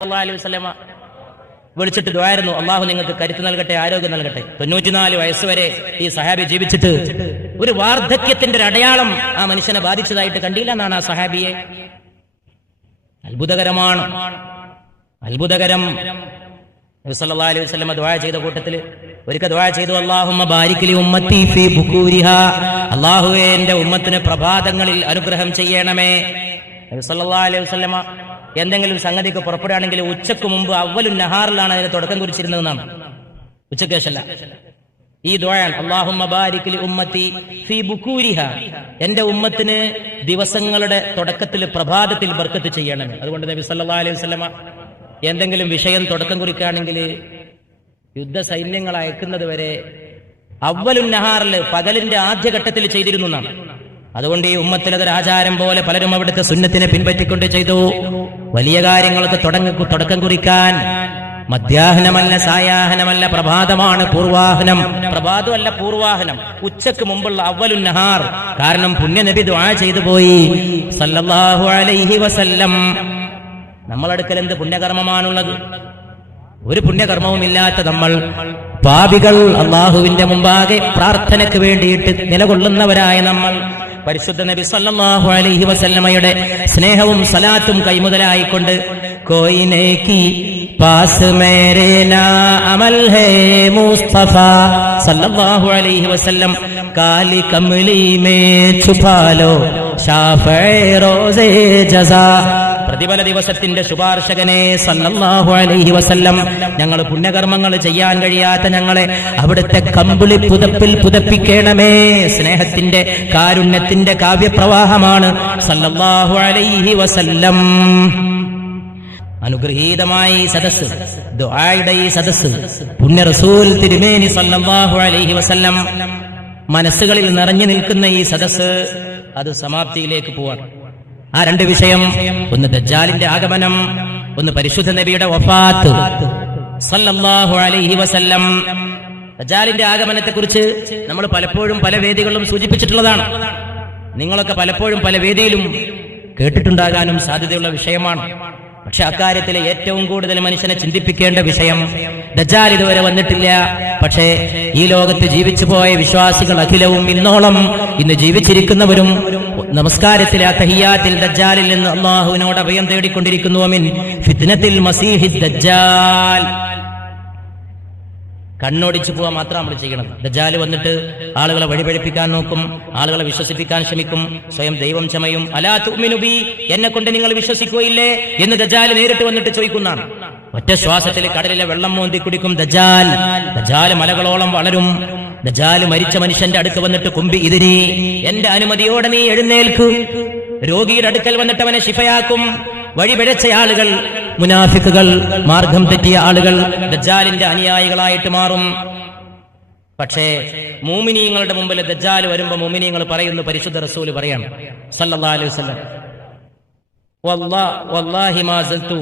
സല്ലല്ലാഹു അലൈഹി വസല്ലമ വിളിച്ചിട്ട് ദുആയിരുന്നു, അള്ളാഹു നിങ്ങൾക്ക് കരുത്ത് നൽകട്ടെ, ആരോഗ്യം നൽകട്ടെ. 94 വയസ്സുവരെ ഈ സഹാബി ജീവിച്ചിട്ട് ഒരു വാർദ്ധക്യത്തിന്റെ ഒരു അടയാളം ആ മനുഷ്യനെ ബാധിച്ചതായിട്ട് കണ്ടില്ല എന്നാണ് ആ സഹാബിയെ. അത്ഭുതകരമാണ്, അത്ഭുതകരം. നബി സല്ലല്ലാഹു അലൈഹി വസല്ലമ ദുആ ചെയ്ത കൂട്ടത്തിൽ ഒരിക്കൽ ദുആ ചെയ്തു, അല്ലാഹുമ്മ ബാരിക് ലി ഉമ്മത്തി ഫീ ബുകൂരിഹാ, അല്ലാഹുവേ എന്റെ ഉമ്മത്തിന് പ്രഭാതങ്ങളിൽ അനുഗ്രഹം ചെയ്യണമേ. നബി സല്ലല്ലാഹു അലൈഹി വസല്ലമ എന്തെങ്കിലും സംഗതിക്ക് പുറപ്പെടുകയാണെങ്കിൽ ഉച്ചക്ക് മുമ്പ് അവ്വലുൻ നഹാറിലാണ് അതിന് തുടക്കം കുറിച്ചിരുന്നതെന്നാണ്, ഉച്ചക്ക് ശേഷമല്ല. ഈ ദുആയാണ് അല്ലാഹുമ്മ ബാരിക് ലി ഉമ്മത്തി ഫീ ബുകൂരിഹാ, എന്റെ ഉമ്മത്തിന് ദിവസങ്ങളുടെ തുടക്കത്തിൽ പ്രഭാതത്തിൽ ബർക്കത്ത് ചെയ്യണമേ. അതുകൊണ്ട് നബി സല്ലല്ലാഹു അലൈഹി വസല്ലമ എന്തെങ്കിലും വിഷയം തുടക്കം കുറിക്കുകയാണെങ്കിൽ യുദ്ധ സൈന്യങ്ങൾ അയക്കുന്നത് വരെ അവ്വലുൻ നഹാറിൽ പകലിന്റെ ആദ്യഘട്ടത്തിൽ ചെയ്തിരുന്നു എന്നാണ്. അതുകൊണ്ട് ഈ ഉമ്മത്തിൽ അതൊരു ആചാരം പോലെ പലരും അവിടുത്തെ സുന്നത്തിനെ പിൻപറ്റിക്കൊണ്ട് ചെയ്തു. വലിയ കാര്യങ്ങൾക്ക് തുടക്കം കുറിക്കാൻ മധ്യാഹ്നമല്ല, സായാഹ്നമല്ല, പ്രഭാതമാണ് പൂർവാഹനം. പ്രഭാതമല്ല, പൂർവാഹനം, ഉച്ചക്ക് മുമ്പുള്ള അവ്വലുൻ നഹാർ. കാരണം പുണ്യനബി ദുആ ചെയ്തു പോയി സല്ലല്ലാഹു അലൈഹി വസല്ലം. നമ്മളടുക്കൽ എന്ത് പുണ്യകർമ്മമാണുള്ളത്? ഒരു പുണ്യകർമ്മവും ഇല്ലാത്ത നമ്മൾ പാപികൾ, അള്ളാഹുവിന്റെ മുമ്പാകെ പ്രാർത്ഥനയ്ക്ക് വേണ്ടിയിട്ട് നിലകൊള്ളുന്നവരായ നമ്മൾ പരിശുദ്ധ നബി സല്ലല്ലാഹു അലൈഹി വസല്ലമയുടെ സ്നേഹവും സലാത്തും കൈമുതലായിക്കൊണ്ട് കോയിനേക്കി പാസ് മേരേ നാ അമൽ ഹേ മുസ്തഫ സല്ലല്ലാഹു അലൈഹി വസല്ലം കാലി കമലി മേ ഛുപാലോ ഷാഫേ റോസേ ജസാ. പ്രതിഫല ദിവസത്തിന്റെ ശുപാർശകനെ സല്ലല്ലാഹു അലൈഹി വസല്ലം, ഞങ്ങൾ പുണ്യകർമ്മങ്ങൾ ചെയ്യാൻ കഴിയാത്ത ഞങ്ങളെ അവിടുത്തെ കമ്പിളി പുതപ്പിൽ പുതപ്പിക്കണമേ. സ്നേഹത്തിന്റെ കാരുണ്യത്തിന്റെ കാവ്യപ്രവാഹമാണ് സല്ലല്ലാഹു അലൈഹി വസല്ലം. അനുഗ്രഹീതമായ ഈ സദസ്സ്, ദുആയുടെ ഈ സദസ്സ്, പുണ്യ റസൂൽ തിരുമേനി സല്ലല്ലാഹു അലൈഹി വസല്ലം മനസ്സുകളിൽ നിറഞ്ഞു നിൽക്കുന്ന ഈ സദസ്സ്, അത് സമാപ്തിയിലേക്ക് പോവാണ്. ആ രണ്ട് വിഷയം, ഒന്ന് ദജ്ജാലിന്റെ ആഗമനം, ഒന്ന് പരിശുദ്ധ നബിയുടെ വഫാത്ത് സല്ലല്ലാഹു അലൈഹി വസല്ലം. ദജ്ജാലിന്റെ ആഗമനത്തെക്കുറിച്ച് നമ്മൾ പലപ്പോഴും പല വേദികളിലും സൂചിപ്പിച്ചിട്ടുള്ളതാണ്. നിങ്ങളൊക്കെ പലപ്പോഴും പല വേദിയിലും കേട്ടിട്ടുണ്ടാകാനും സാധ്യതയുള്ള വിഷയമാണ്. പക്ഷെ അക്കാര്യത്തിലെ ഏറ്റവും കൂടുതൽ മനുഷ്യനെ ചിന്തിപ്പിക്കേണ്ട വിഷയം, ദജ്ജാൽ ഇതുവരെ വന്നിട്ടില്ല. പക്ഷേ ഈ ലോകത്ത് ജീവിച്ചു പോയ വിശ്വാസികൾ അഖിലവും ഇന്നോളം ഇന്ന് ജീവിച്ചിരിക്കുന്നവരും നമസ്കാരത്തിലെ തഹിയ്യാത്തിൽ ദജ്ജാലിൽ നിന്ന് അല്ലാഹുവിനോട് അഭയം തേടിക്കൊണ്ടിരിക്കുന്നു. മിൻ ഫിത്നത്തിൽ മസീഹിദ് ദജ്ജാൽ. കണ്ണോടിച്ചു പോവാൻ മാത്രം നമ്മൾ ചെയ്യണം. ദജ്ജാൽ വന്നിട്ട് ആളുകളെ വഴിപഴിപ്പിക്കാൻ നോക്കും, ആളുകളെ വിശ്വസിപ്പിക്കാൻ ശ്രമിക്കും, സ്വയം ദൈവം ചമയും. അലാ തുഅ്മിനു ബി, എന്നെ കൊണ്ട് നിങ്ങൾ വിശ്വസിക്കുകയില്ലേ എന്ന് ദജ്ജാൽ നേരിട്ട് വന്നിട്ട് ചോദിക്കുന്നതാണ്. ഒറ്റ ശ്വാസത്തിൽ കടലിലെ വെള്ളം മോന്തി കുടിക്കും ദജ്ജാൽ. ദജ്ജാൽ മലകളോളം വളരും. ദജ്ജാൽ മരിച്ച മനുഷ്യന്റെ അടുത്ത് വന്നിട്ട് കുമ്പി ഇതിരി, എന്റെ അനുമതിയോടെ നീ എഴുന്നേൽക്കൂ. രോഗിയുടെ അടുക്കൽ വന്നിട്ട് അവനെ ശിഫയാക്കും. വഴിപിഴച്ച ആളുകൾ, മുനാഫിക്കുകൾ, മാർഗം തെറ്റിയ ആളുകൾ ദജ്ജാലിന്റെ അനുയായികളായിട്ട് മാറും. പക്ഷേ മുഅ്മിനീങ്ങളുടെ മുമ്പിൽ ദജ്ജാൽ വരുമ്പോ മുഅ്മിനീങ്ങൾ പറയുന്നു, പരിശുദ്ധ റസൂൽ പറയാണ് സല്ലല്ലാഹു അലൈഹി വസല്ലം, വല്ലാഹി മാ സൽതു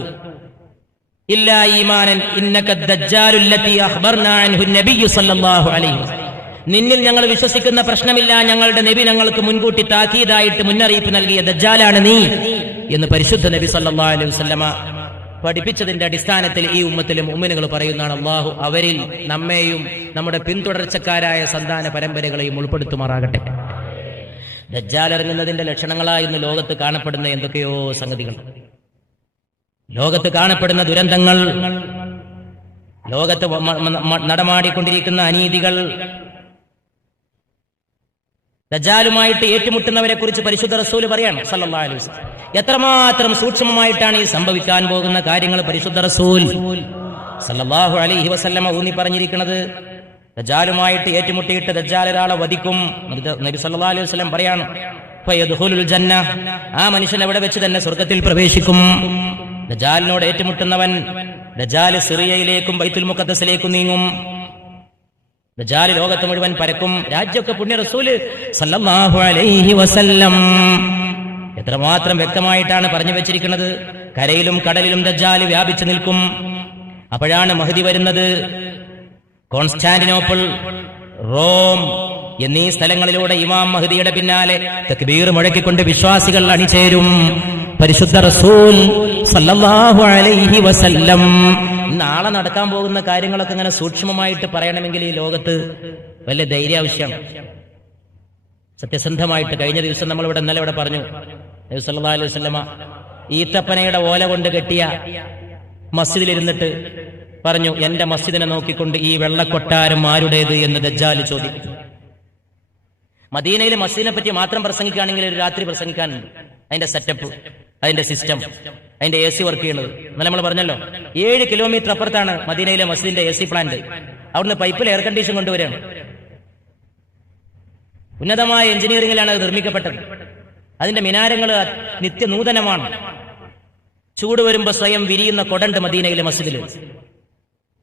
ഇല്ലാ ഈമാനൻ ഇന്നക ദജ്ജാലുൽ ലത്തി അഖ്ബർനാ അൻഹു നബിയ്യു സല്ലല്ലാഹു അലൈഹി വസല്ലം. നിന്നിൽ ഞങ്ങൾ വിശ്വസിക്കുന്ന പ്രശ്നമില്ല, ഞങ്ങളുടെ നബി ഞങ്ങൾക്ക് മുൻകൂട്ടി താക്കീതായിട്ട് മുന്നറിയിപ്പ് നൽകിയ ദജ്ജാലാണ് നീ എന്ന് പരിശുദ്ധ നബി സല്ലല്ലാഹു അലൈഹി വസല്ലമ പഠിപ്പിച്ചതിന്റെ അടിസ്ഥാനത്തിൽ ഈ ഉമ്മത്തിലെ മുഅ്മിനുകൾ പറയുന്നതാണ്, അല്ലാഹു അവരിൽ നമ്മെയും നമ്മുടെ പിന്തുടർച്ചക്കാരായ സന്താന പരമ്പരകളെയും ഉൾപ്പെടുത്തുമാറാകട്ടെ. ദജ്ജാൽ ഇറങ്ങുന്നതിന്റെ ലക്ഷണങ്ങളായി ഇന്ന് ലോകത്ത് കാണപ്പെടുന്ന എന്തൊക്കെയോ സംഗതികൾ, ലോകത്ത് കാണപ്പെടുന്ന ദുരന്തങ്ങൾ, ലോകത്ത് നടമാടിക്കൊണ്ടിരിക്കുന്ന അനീതികൾ, ദജ്ജാലുമായിട്ട് ഏറ്റുമുട്ടുന്നവരെ കുറിച്ച് പരിശുദ്ധ റസൂൽ പറയാണ് സല്ലല്ലാഹു അലൈഹി വസല്ലം. എത്രമാത്രം സൂക്ഷ്മമായിട്ടാണ് ഈ സംഭവിക്കാൻ പോകുന്ന കാര്യങ്ങൾ പരിശുദ്ധ റസൂൽ സല്ലല്ലാഹു അലൈഹി വസല്ലം ഊന്നി പറഞ്ഞിരിക്കുന്നത്. ദജ്ജാലുമായിട്ട് ഏറ്റുമുട്ടിയിട്ട് ദജ്ജാൽ ഒരാളെ വധിക്കും. നബി സല്ലല്ലാഹു അലൈഹി വസല്ലം പറയാണ്, ഫയദ്ഖുലുൽ ജന്ന, ആ മനുഷ്യൻ അവിടെ വെച്ച് തന്നെ സ്വർഗ്ഗത്തിൽ പ്രവേശിക്കും. ദജ്ജാലിനോട് ഏറ്റുമുട്ടുന്നവൻ ദജ്ജാൽ സിറിയയിലേക്കും ബൈത്തുൽ മുഖദ്ദസിലേക്കും നീങ്ങും. ദജ്ജാൽ ലോകത്ത് മുഴുവൻ പരക്കും. രാജ്യമൊക്കെ പുണ്യ റസൂൽ സല്ലല്ലാഹു അലൈഹി വസല്ലം എത്രമാത്രം വ്യക്തമായിട്ടാണ് പറഞ്ഞു വെച്ചിരിക്കുന്നത്. കരയിലും കടലിലും ദജ്ജാൽ വ്യാപിച്ചു നിൽക്കും. അപ്പോഴാണ് മഹ്ദി വരുന്നത്. കോൺസ്റ്റാന്റിനോപ്പിൾ, റോം എന്നീ സ്ഥലങ്ങളിലൂടെ ഇമാം മഹ്ദിയുടെ പിന്നാലെ തക്ബീർ മുഴക്കിക്കൊണ്ട് വിശ്വാസികൾ അണിചേരും. പരിശുദ്ധ റസൂൽ സല്ലല്ലാഹു അലൈഹി വസല്ലം. നാളെ നടക്കാൻ പോകുന്ന കാര്യങ്ങളൊക്കെ ഇങ്ങനെ സൂക്ഷ്മമായിട്ട് പറയണമെങ്കിൽ ഈ ലോകത്ത് വലിയ ധൈര്യം ആവശ്യമാണ്. സത്യസന്ധമായിട്ട് കഴിഞ്ഞ ദിവസം നമ്മളിവിടെ ഇന്നലെ ഇവിടെ പറഞ്ഞു, നബി സല്ലല്ലാഹു അലൈഹി വസല്ലമ ഈത്തപ്പനയുടെ ഓല കൊണ്ട് കെട്ടിയ മസ്ജിദിലിരുന്നിട്ട് പറഞ്ഞു, എന്റെ മസ്ജിദിനെ നോക്കിക്കൊണ്ട് ഈ വെള്ളക്കൊട്ടാരം ആരുടേത് എന്ന് ദജ്ജാൽ ചോദിക്കും. മദീനയിലെ മസ്ജിദിനെ പറ്റി മാത്രം പ്രസംഗിക്കുകയാണെങ്കിൽ ഒരു രാത്രി പ്രസംഗിക്കാനുണ്ട്. അതിന്റെ സെറ്റപ്പ്, അതിന്റെ സിസ്റ്റം, അതിന്റെ AC വർക്ക് ചെയ്യുന്നത് ഇന്നലെ നമ്മൾ പറഞ്ഞല്ലോ. 7 കിലോമീറ്റർ അപ്പുറത്താണ് മദീനയിലെ മസ്ജിദിന്റെ AC പ്ലാന്റ്. അവിടുന്ന് പൈപ്പിൽ എയർ കണ്ടീഷൻ കൊണ്ടുവരികയാണ്. ഉന്നതമായ എഞ്ചിനീയറിംഗിലാണ് അത് നിർമ്മിക്കപ്പെട്ടത്. അതിന്റെ മിനാരങ്ങൾ നിത്യനൂതനമാണ്. ചൂട് വരുമ്പോ സ്വയം വിരിയുന്ന കൊടണ്ട് മദീനയിലെ മസ്ജിദിൽ.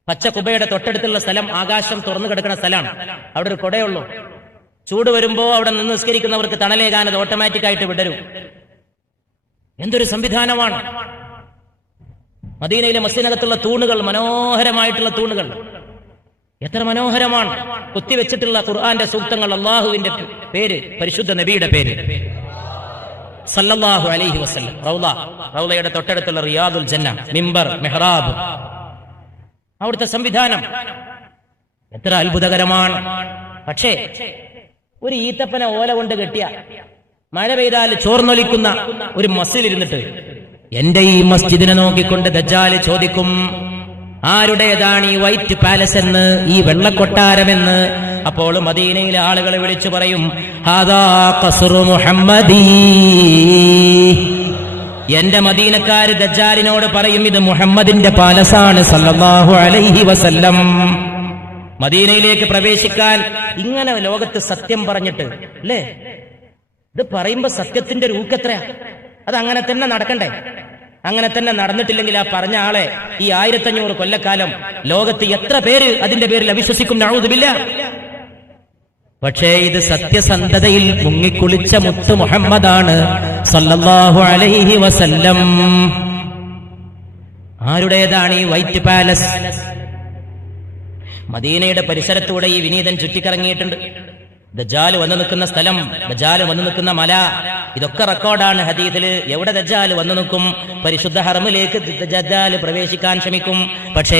പച്ച കുബയുടെ തൊട്ടടുത്തുള്ള സ്ഥലം ആകാശം തുറന്നു കിടക്കുന്ന സ്ഥലമാണ്. അവിടെ ഒരു കൊടയുള്ളൂ. ചൂട് വരുമ്പോ അവിടെ നിന്ന് നിസ്കരിക്കുന്നവർക്ക് തണലേകാൻ അത് ഓട്ടോമാറ്റിക് ആയിട്ട് വിടരും. എന്തൊരു സംവിധാനമാണ്! മദീനയിലെ മസ്ജിദിനകത്തുള്ള തൂണുകൾ, മനോഹരമായിട്ടുള്ള തൂണുകൾ, എത്ര മനോഹരമാണ്! കുത്തിവെച്ചിട്ടുള്ള ഖുർആന്റെ സൂക്തങ്ങൾ, അള്ളാഹുവിന്റെ പേര്, പരിശുദ്ധ നബിയുടെ പേര് സല്ലല്ലാഹു അലൈഹി വസല്ലം. റൗളയുടെ തൊട്ടടുത്തുള്ള റിയാദുൽ ജന്ന, മിമ്പർ, മെഹ്റാബ്, അവിടുത്തെ സംവിധാനം എത്ര അത്ഭുതകരമാണ്! പക്ഷേ ഒരു ഈത്തപ്പന ഓല കൊണ്ട് കെട്ടിയ, മഴ പെയ്താൽ ചോർന്നൊലിക്കുന്ന ഒരു മസ്ജിദിലിരുന്നിട്ട് എന്റെ ഈ മസ്ജിദിനെ നോക്കിക്കൊണ്ട് ദജ്ജാൽ ചോദിക്കും, ആരുടേതാണ് ഈ വൈറ്റ് പാലസ് എന്ന്, ഈ വെള്ളക്കൊട്ടാരമെന്ന്. അപ്പോൾ മദീനയിലെ ആളുകളെ വിളിച്ചു പറയും, ഹാദാ ഖസ്റു മുഹമ്മദി. എന്റെ മദീനക്കാര് ദജ്ജാലിനോട് പറയും, ഇത് മുഹമ്മദിന്റെ പാലസാണ് സല്ലല്ലാഹു അലൈഹി വസല്ലം. മദീനയിലേക്ക് പ്രവേശിക്കാൻ ഇങ്ങനെ ലോകത്ത് സത്യം പറഞ്ഞിട്ട് അല്ലേ, ഇത് പറയുമ്പോ സത്യത്തിന്റെ രൂപെത്രയാ. അത് അങ്ങനെ തന്നെ നടക്കണ്ടേ? അങ്ങനെ തന്നെ നടന്നിട്ടില്ലെങ്കിൽ ആ പറഞ്ഞ ആളെ ഈ 1500 കൊല്ലക്കാലം ലോകത്ത് എത്ര പേര് അതിന്റെ പേരിൽ അവിശ്വസിക്കും? നഊദുബില്ലാ. പക്ഷേ ഇത് സത്യസന്ധതയിൽ മുങ്ങിക്കുളിച്ച മുത്ത് മുഹമ്മദാണ് സല്ലല്ലാഹു അലൈഹി വസല്ലം. ആരുടേതാണ് ഈ വൈറ്റ് പാലസ്? മദീനയുടെ പരിസരത്തൂടെ ഈ വിനീതൻ ചുറ്റിക്കറങ്ങിയിട്ടുണ്ട്. ദജ്ജാൽ വന്നു നിൽക്കുന്ന സ്ഥലം, ദജ്ജാൽ വന്നു നിൽക്കുന്ന മല, ഇതൊക്കെ റെക്കോർഡാണ് ഹദീസില്. എവിടെ ദജ്ജാൽ വന്നു നിൽക്കും? പരിശുദ്ധ ഹറമിലേക്ക് ദജ്ജാൽ പ്രവേശിക്കാൻ ശ്രമിക്കും. പക്ഷേ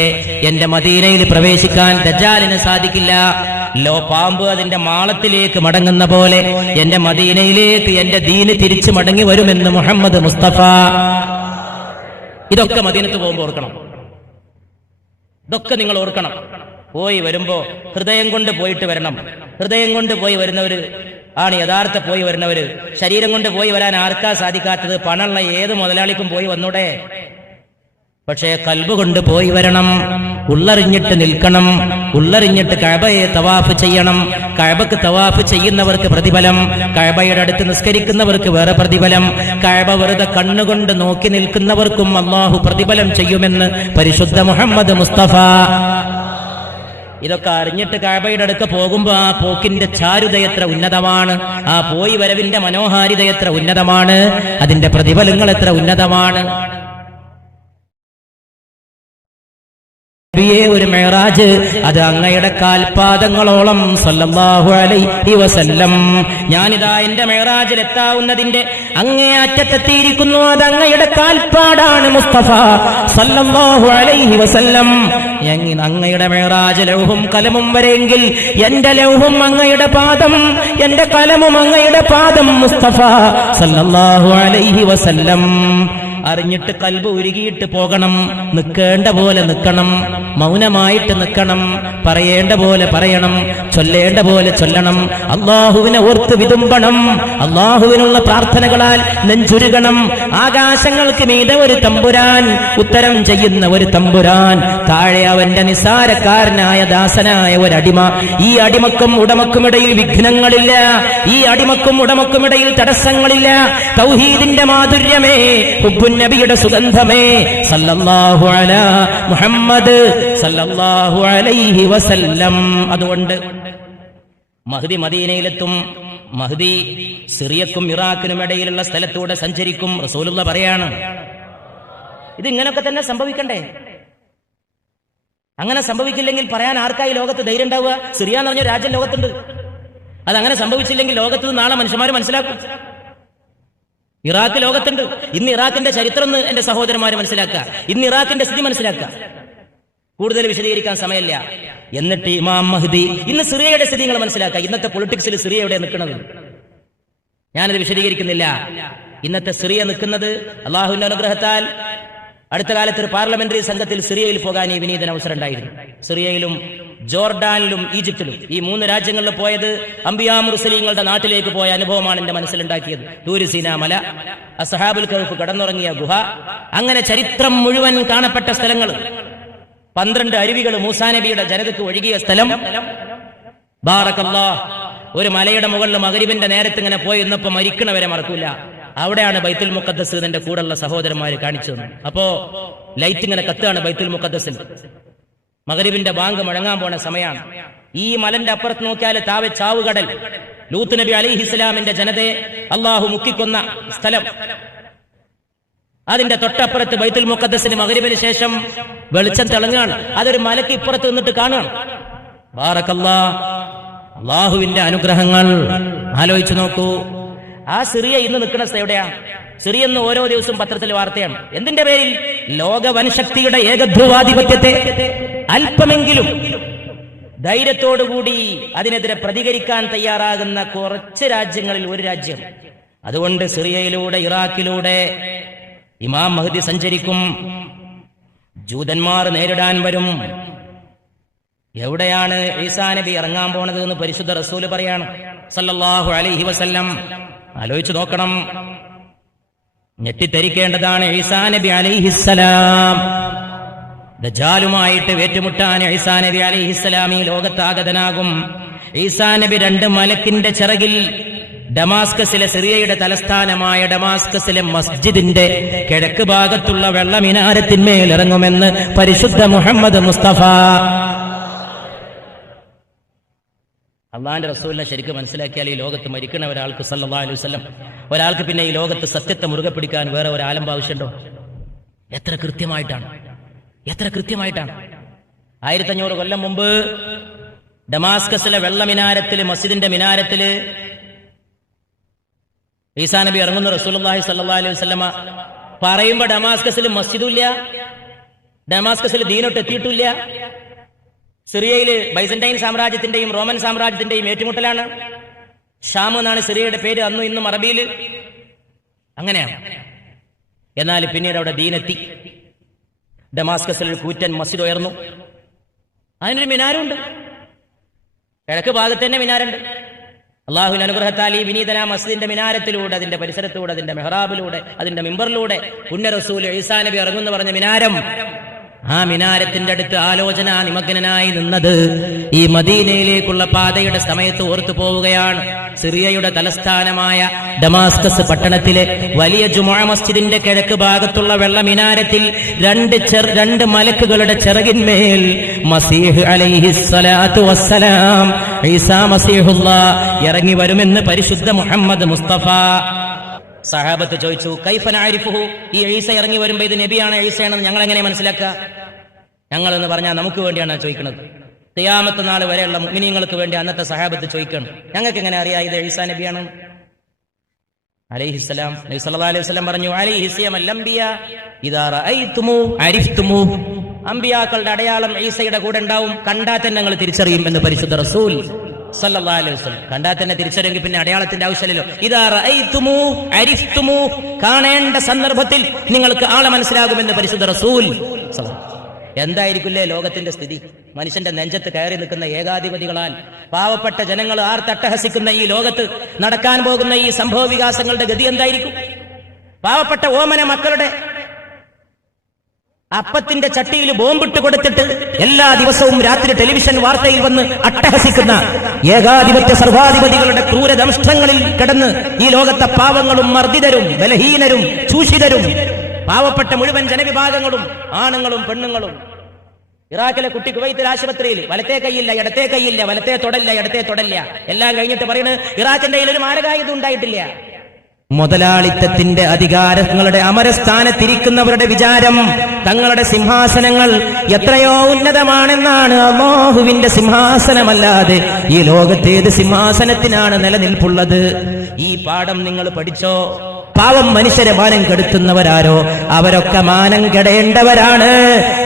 എന്റെ മദീനയിൽ പ്രവേശിക്കാൻ ദജ്ജാലിന് സാധിക്കില്ല. പാമ്പ് അതിന്റെ മാളത്തിലേക്ക് മടങ്ങുന്ന പോലെ എന്റെ മദീനയിലേക്ക് എന്റെ ദീന് തിരിച്ചു മടങ്ങി വരുമെന്ന് മുഹമ്മദ് മുസ്തഫ. ഇതൊക്കെ മദീനത്ത് പോകുമ്പോൾ ഓർക്കണം. ഇതൊക്കെ നിങ്ങൾ ഓർക്കണം. പോയി വരുമ്പോ ഹൃദയം കൊണ്ട് പോയിട്ട് വരണം. ഹൃദയം കൊണ്ട് പോയി വരുന്നവര് ആണ് യഥാർത്ഥ പോയി വരുന്നവര്. ശരീരം കൊണ്ട് പോയി വരാൻ ആർക്കാ സാധിക്കാത്തത്? പണമുള്ള ഏത് മുതലാളിക്കും പോയി വന്നൂടെ? പക്ഷേ കൽബ് കൊണ്ട് പോയി വരണം. ഉള്ളറിഞ്ഞിട്ട് നിൽക്കണം. ഉള്ളറിഞ്ഞിട്ട് കഅബയെ തവാഫ് ചെയ്യണം. കഅബക്ക് തവാഫ് ചെയ്യുന്നവർക്ക് പ്രതിഫലം, കഅബയുടെ അടുത്ത് നിസ്കരിക്കുന്നവർക്ക് വേറെ പ്രതിഫലം, കഅബ വെറുതെ കണ്ണുകൊണ്ട് നോക്കി നിൽക്കുന്നവർക്കും അല്ലാഹു പ്രതിഫലം ചെയ്യുമെന്ന് പരിശുദ്ധ മുഹമ്മദ് മുസ്തഫ. ഇതൊക്കെ അറിഞ്ഞിട്ട് കഅബയുടെ അടുത്ത് പോകുമ്പോ ആ പോക്കിന്റെ ചാരുത എത്ര ഉന്നതമാണ്! ആ പോയി വരവിന്റെ മനോഹാരിത എത്ര ഉന്നതമാണ്! അതിന്റെ പ്രതിഫലങ്ങൾ എത്ര ഉന്നതമാണ്! ഒരു മെഹറാജ്, അത് അങ്ങയുടെ കാൽപാദങ്ങളോളം സല്ലല്ലാഹു അലൈഹി വസല്ലം. ഞാനിതാ എന്റെ മെഹറാജിൽ എത്താവുന്നതിന്റെ അങ്ങേയറ്റത്തെത്തിയിരിക്കുന്നു. അത് അങ്ങയുടെ കാൽപ്പാടാണ് മുസ്തഫ സല്ലല്ലാഹു അലൈഹി വസല്ലം. അങ്ങയുടെ മെഹറാജ് ലൗഹും കലമും വരെയെങ്കിൽ എന്റെ ലൗഹും അങ്ങയുടെ പാദം, എന്റെ കലമും അങ്ങയുടെ പാദം മുസ്തഫ സല്ലല്ലാഹു അലൈഹി വസല്ലം. അറിഞ്ഞിട്ട് കൽബ് ഉരുകിയിട്ട് പോകണം. നിൽക്കേണ്ട പോലെ നിൽക്കണം, മൗനമായിട്ട് നിൽക്കണം, പറയേണ്ട പോലെ പറയണം, ചൊല്ലേണ്ട പോലെ ചൊല്ലണം, അള്ളാഹുവിനെ ഓർത്ത് വിതുമ്പണം, അള്ളാഹുവിനുള്ള പ്രാർത്ഥനകളാൽ നെഞ്ചുരുകണം. ആകാശങ്ങൾക്ക് മീതെ ഒരു തമ്പുരാൻ, ഉത്തരം ചെയ്യുന്ന ഒരു തമ്പുരാൻ, താഴെ അവന്റെ നിസ്സാരക്കാരനായ ദാസനായ ഒരടിമ. ഈ അടിമക്കും ഉടമക്കുമിടയിൽ വിഘ്നങ്ങളില്ല, ഈ അടിമക്കും ഉടമക്കുമിടയിൽ തടസ്സങ്ങളില്ല. തൗഹീദിന്റെ മാധുര്യമേ, നബിയുടെ സുഗന്ധമേ, സല്ലല്ലാഹു അലാ മുഹമ്മദ് സല്ലല്ലാഹു അലൈഹി വസല്ലം. അതുകൊണ്ട് മഹ്ദി മദീനയിലെത്തും. മഹ്ദി സിറിയക്കും ഇറാഖിനും ഇടയിലുള്ള സ്ഥലത്തൂടെ സഞ്ചരിക്കും. റസൂലുള്ള പറയാണ്, ഇത് ഇങ്ങനെയൊക്കെ തന്നെ സംഭവിക്കണ്ടേ? അങ്ങനെ സംഭവിക്കില്ലെങ്കിൽ പറയാൻ ആർക്കായി ലോകത്ത് ധൈര്യം ഉണ്ടാവുക? സിറിയ എന്ന് പറഞ്ഞ രാജ്യം ലോകത്തുണ്ട്. അതങ്ങനെ സംഭവിച്ചില്ലെങ്കിൽ ലോകത്ത് നാളെ മനുഷ്യന്മാർ മനസ്സിലാക്കും. ഇറാഖ് ലോകത്തുണ്ട്. ഇന്ന് ഇറാഖിന്റെ ചരിത്രം എന്ന് എന്റെ സഹോദരന്മാരെ മനസ്സിലാക്കുക. ഇന്ന് ഇറാഖിന്റെ സ്ഥിതി മനസ്സിലാക്കുക. കൂടുതൽ വിശദീകരിക്കാൻ സമയമില്ല. എന്നിട്ട് ഇമാം മഹ്ദി, ഇന്ന് സിറിയയുടെ സ്ഥിതി നിങ്ങൾ മനസ്സിലാക്കുക. ഇന്നത്തെ പൊളിറ്റിക്സിൽ സിറിയ എവിടെ നിൽക്കുന്നത്? ഞാനത് വിശദീകരിക്കുന്നില്ല. ഇന്നത്തെ സിറിയ നിൽക്കുന്നത് അള്ളാഹുവിന്റെ അനുഗ്രഹത്താൽ അടുത്ത കാലത്ത് ഒരു പാർലമെന്ററി സംഘത്തിൽ സിറിയയിൽ പോകാൻ ഈ വിനീതന് അവസരം ഉണ്ടായിരുന്നു. സിറിയയിലും ജോർഡാനിലും ഈജിപ്തിലും ഈ 3 രാജ്യങ്ങളിൽ പോയത് അംബിയാ മുർസലീങ്ങളുടെ നാട്ടിലേക്ക് പോയ അനുഭവമാണ് എന്റെ മനസ്സിലുണ്ടാക്കിയത്. തൂരിസീന മല, അസ്ഹാബുൽ കഹ്ഫ് കടന്നുറങ്ങിയ ഗുഹ, അങ്ങനെ ചരിത്രം മുഴുവൻ കാണപ്പെട്ട സ്ഥലങ്ങൾ, 12 അരുവികൾ മൂസാ നബിയുടെ ജനതയ്ക്ക് ഒഴുകിയ സ്ഥലം. ബാറക്കല്ലാഹ്. ഒരു മലയുടെ മുകളിൽ മഗ്രിബിന്റെ നേരത്ത് ഇങ്ങനെ പോയി ഇന്നപ്പോ മരിക്കണവരെ മറക്കൂല. അവിടെയാണ് ബൈത്തുൽ മുഖദ്ദസ് എന്റെ കൂടെയുള്ള സഹോദരന്മാര് കാണിച്ചു തന്നു. അപ്പോ ലൈറ്റ് ഇങ്ങനെ കത്തുകയാണ് ബൈത്തുൽ മുഖദ്ദസിൽ. മഗ്രിബിന്റെ ബാങ്ക് മുഴങ്ങാൻ പോണ സമയമാണ്. ഈ മലന്റെ അപ്പുറത്ത് നോക്കിയാൽ താവെ ചാവുകടൽ, ലൂത്ത് നബി അലൈഹിസ്സലാമിന്റെ ജനതയെ അള്ളാഹു മുക്കിക്കൊന്ന സ്ഥലം. അതിന്റെ തൊട്ടപ്പുറത്ത് ബൈത്തുൽ മുഖദ്ദസിന് മഗ്രിബിന് ശേഷം വെളിച്ചം തിളങ്ങാണ്. അതൊരു മലക്ക് ഇപ്പുറത്ത് നിന്നിട്ട് കാണുകയാണ്. ബാറക്കല്ലാഹ്. അള്ളാഹുവിന്റെ അനുഗ്രഹങ്ങൾ ആലോചിച്ചു നോക്കൂ. ആ സിറിയ ഇന്ന് നിൽക്കുന്ന എവിടെയാ? സിറിയ എന്ന് ഓരോ ദിവസവും പത്രത്തിൽ വാർത്തയാണ്. എന്തിന്റെ പേരിൽ? ലോക വൻശക്തിയുടെ ഏകധ്രുവാധിപത്യത്തെ അല്പമെങ്കിലും ധൈര്യത്തോടുകൂടി അതിനെതിരെ പ്രതികരിക്കാൻ തയ്യാറാകുന്ന കുറച്ച് രാജ്യങ്ങളിൽ ഒരു രാജ്യം. അതുകൊണ്ട് സിറിയയിലൂടെ ഇറാഖിലൂടെ ഇമാം മഹ്ദി സഞ്ചരിക്കും. ജൂതന്മാർ നേരിടാൻ വരും. എവിടെയാണ് ഈസാ നബി ഇറങ്ങാൻ പോണത് എന്ന് പരിശുദ്ധ റസൂല് പറയാണ് സല്ലല്ലാഹു അലൈഹി വസല്ലം. ആലോചിച്ചു നോക്കണം. ഞെട്ടിത്തരിക്കേണ്ടതാണ്. ഈസാ നബി അലൈഹിസ്സലാം ദജ്ജാലുമായിട്ട് ഏറ്റുമുട്ടാൻ ഈസാ നബി അലൈഹിസ്സലാം ഈ ലോകത്താഗതനാകും. ഈസാ നബി 2 മലക്കിന്റെ ചിറകിൽ ഡമാസ്കസിലെ, സിറിയയുടെ തലസ്ഥാനമായ ഡമാസ്കസിലെ മസ്ജിദിന്റെ കിഴക്ക് ഭാഗത്തുള്ള വെള്ളമിനാരത്തിന്മേൽ ഇറങ്ങുമെന്ന് പരിശുദ്ധ മുഹമ്മദ് മുസ്തഫ. അള്ളാന്റെ റസൂലിനെ ശരിക്കും മനസ്സിലാക്കിയാൽ ഈ ലോകത്ത് മരിക്കണ ഒരാൾക്ക് സല്ലല്ലാഹു അലൈഹി വസല്ലം, ഒരാൾക്ക് പിന്നെ ഈ ലോകത്ത് സത്യത്തെ മുറുകെ പിടിക്കാൻ വേറെ ഒരു ആലംബ ആവശ്യമുണ്ടോ? എത്ര കൃത്യമായിട്ടാണ്, എത്ര കൃത്യമായിട്ടാണ്. 1500 കൊല്ലം മുമ്പ് ഡമാസ്കസിലെ വെള്ളമിനാരത്തില്, മസ്ജിദിന്റെ മിനാരത്തില് ഈസാ നബി ഇറങ്ങുന്ന റസൂലുള്ളാഹി സ്വല്ലല്ലാഹു അലൈഹി വസല്ലമ പറയുമ്പോ ഡമാസ്കസിൽ മസ്ജിദുമില്ല, ഡമാസ്കസിൽ ദീനൊട്ട് എത്തിയിട്ടില്ല. സിറിയയില് ബൈസന്റൈൻ സാമ്രാജ്യത്തിന്റെയും റോമൻ സാമ്രാജ്യത്തിന്റെയും ഏറ്റുമുട്ടലാണ്. ഷാം എന്നാണ് സിറിയയുടെ പേര് അന്നും ഇന്നും അറബിയിൽ. അങ്ങനെയാണ്. എന്നാൽ പിന്നീട് അവിടെ ദീനെത്തി. ഡമാസ്കസിൽ ഒരു കൂറ്റൻ മസ്ജിദ് ഉയർന്നു. അതിനൊരു മിനാരുണ്ട്. കിഴക്ക് ഭാഗത്ത് തന്നെ മിനാരുണ്ട്. അള്ളാഹുവിന്റെ അനുഗ്രഹത്താൽ ഈ വിനീതന മസ്ജിദിന്റെ മിനാരത്തിലൂടെ, അതിന്റെ പരിസരത്തൂടെ, അതിന്റെ മെഹ്റാബിലൂടെ, അതിന്റെ മിമ്പറിലൂടെ പുണ്യ റസൂൽ ഈസാ നബി ഇറങ്ങുന്നു പറഞ്ഞ മിനാരം, ആ മിനാരത്തിന്റെ അടുത്ത് ആലോചന നിമഗ്നനായി നിന്നത് ഈ മദീനയിലേക്കുള്ള പാതയുടെ സമയത്ത് ഓർത്തു പോവുകയാണ്. സിറിയയുടെ തലസ്ഥാനമായ ഡമാസ്കസ് പട്ടണത്തിലെ വലിയ ജുമുഅ മസ്ജിദിന്റെ കിഴക്ക് ഭാഗത്തുള്ള വെള്ള മിനാരത്തിൽ 2 മലക്കുകളുടെ ചിറകിന്മേൽ മസീഹ് അലൈഹിസ്സലാത്തു വസ്സലാം, ഈസാ മസീഹുല്ലാഹ് ഇറങ്ങി വരുമെന്ന് പരിശുദ്ധ മുഹമ്മദ് മുസ്തഫ. സഹാബത്ത് ചോദിച്ചു, കൈഫ നഅരിഫുഹു, ഈ ഈസ ഇറങ്ങി വരുമ്പോ ഇത് നബിയാണ് ഈസയാണെന്ന് ഞങ്ങൾ എങ്ങനെ മനസ്സിലാക്കുക? ഞങ്ങൾ എന്ന് പറഞ്ഞാൽ നമുക്ക് വേണ്ടിയാണ് ചോദിക്കുന്നത്. ഖിയാമത്ത് നാൾ വരെയുള്ള മുഅ്മിനീങ്ങൾക്ക് വേണ്ടി അന്നത്തെ സഹാബത്ത് ചോദിക്കണം, ഞങ്ങൾക്ക് എങ്ങനെ അറിയാം ഇത് ഈസാ നബിയാണ്? അലൈഹിസ്സലാം. നബി സല്ലല്ലാഹു അലൈഹി വസല്ലം പറഞ്ഞു, അലൈഹിസ്സിയമൽ അംബിയാ ഇദാ റഅയ്തുമു അരിഫ്തുമു, അംബിയാക്കളുടെ അടയാളം ഈസയുടെ കൂടെ ഉണ്ടാവും, കണ്ടാൽ തന്നെ നിങ്ങൾ തിരിച്ചറിയും എന്ന് പരിശുദ്ധ റസൂൽ സല്ലല്ലാഹു അലൈഹി വസല്ലം. കണ്ടാൽ തന്നെ തിരിച്ചറിയെങ്കിൽ പിന്നെ അടയാളത്തിന്റെ ആവശ്യമില്ലല്ലോ. ഇദാ റഅയ്തുമു അരിഫ്തുമു, കാണേണ്ട സന്ദർഭത്തിൽ നിങ്ങൾക്ക് ആളെ മനസ്സിലാകുമെന്ന് പരിശുദ്ധ റസൂൽ. എന്തായിരിക്കില്ലേ ലോകത്തിന്റെ സ്ഥിതി? മനുഷ്യന്റെ നെഞ്ചത്ത് കയറി നിൽക്കുന്ന ഏകാധിപതികളാൽ പാവപ്പെട്ട ജനങ്ങൾ ആർത്തട്ടഹസിക്കുന്ന ഈ ലോകത്ത് നടക്കാൻ പോകുന്ന ഈ സംഭവ വികാസങ്ങളുടെ ഗതി എന്തായിരിക്കും? പാവപ്പെട്ട ഓമന മക്കളുടെ അപ്പത്തിന്റെ ചട്ടിയിൽ ബോംബിട്ട് കൊടുത്തിട്ട് എല്ലാ ദിവസവും രാത്രി ടെലിവിഷൻ വാർത്തയിൽ വന്ന് അട്ടഹസിക്കുന്ന ഏകാധിപത്യ സർവാധിപതികളുടെ ക്രൂരദംഷ്ടങ്ങളിൽ കിടന്ന് ഈ ലോകത്തെ പാവങ്ങളും മർദ്ദിതരും ബലഹീനരും ചൂഷിതരും പാവപ്പെട്ട മുഴുവൻ ജനവിഭാഗങ്ങളും ആണുങ്ങളും പെണ്ണുങ്ങളും. ഇറാഖിലെ കുട്ടി കുവൈത്തിൽ ആശുപത്രിയിൽ വലത്തേ കൈയില്ല, ഇടത്തേ കൈയില്ല, വലത്തേ തൊടല്ല, ഇടത്തേ തൊടല്ല, എല്ലാം കഴിഞ്ഞിട്ട് പറയുന്നത് ഇറാഖിന്റെ കയ്യിൽ ഒരു മാരകായുധം ഉണ്ടായിട്ടില്ല. മുതലാളിത്തത്തിന്റെ അധികാരങ്ങളുടെ അമരസ്ഥാനത്തിരിക്കുന്നവരുടെ വിചാരം തങ്ങളുടെ സിംഹാസനങ്ങൾ എത്രയോ ഉന്നതമാണെന്നാണ്. അല്ലാഹുവിന്റെ സിംഹാസനമല്ലാതെ ഈ ലോകത്തേത് സിംഹാസനത്തിനാണ് നിലനിൽപ്പുള്ളത്? ഈ പാഠം നിങ്ങൾ പഠിച്ചോ? പാവം മനുഷ്യരെ മാനം കെടുത്തുന്നവരാരോ അവരൊക്കെ മാനം കെടേണ്ടവരാണ്.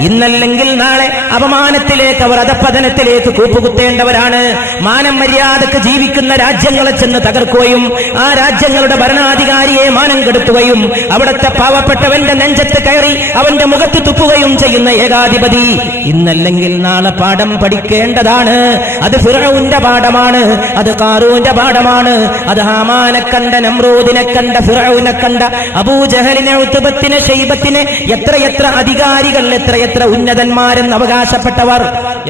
ഇന്നല്ലെങ്കിൽ നാളെ അപമാനത്തിലേക്ക്, അവർ അധപ്പതനത്തിലേക്ക് കൂപ്പുകുത്തേണ്ടവരാണ്. മാനം മര്യാദക്ക് ജീവിക്കുന്ന രാജ്യങ്ങളെ ചെന്ന് തകർക്കുകയും ആ രാജ്യങ്ങളുടെ ഭരണാധികാരിയെ മാനം കെടുത്തുകയും അവിടുത്തെ പാവപ്പെട്ടവന്റെ നെഞ്ചത്ത് കയറി അവന്റെ മുഖത്ത് തുപ്പുകയും ചെയ്യുന്ന ഏകാധിപതി ഇന്നല്ലെങ്കിൽ നാളെ പാഠം പഠിക്കേണ്ടതാണ്. അത് ഫിറഔന്റെ പാഠമാണ്, അത് ഖാറൂന്റെ പാഠമാണ്, അത് ഹാമാനെ കണ്ട, നമ്രൂദിനെ കണ്ട, ഫിറഔനെ കണ്ട, അബൂജഹലിനെ, ഉത്ബത്തിനെ, ശൈബത്തിനെ, എത്രയെത്ര അധികാരികൾ, എത്രയെത്ര ഉന്നതന്മാരെന്ന് അവകാശപ്പെട്ടവർ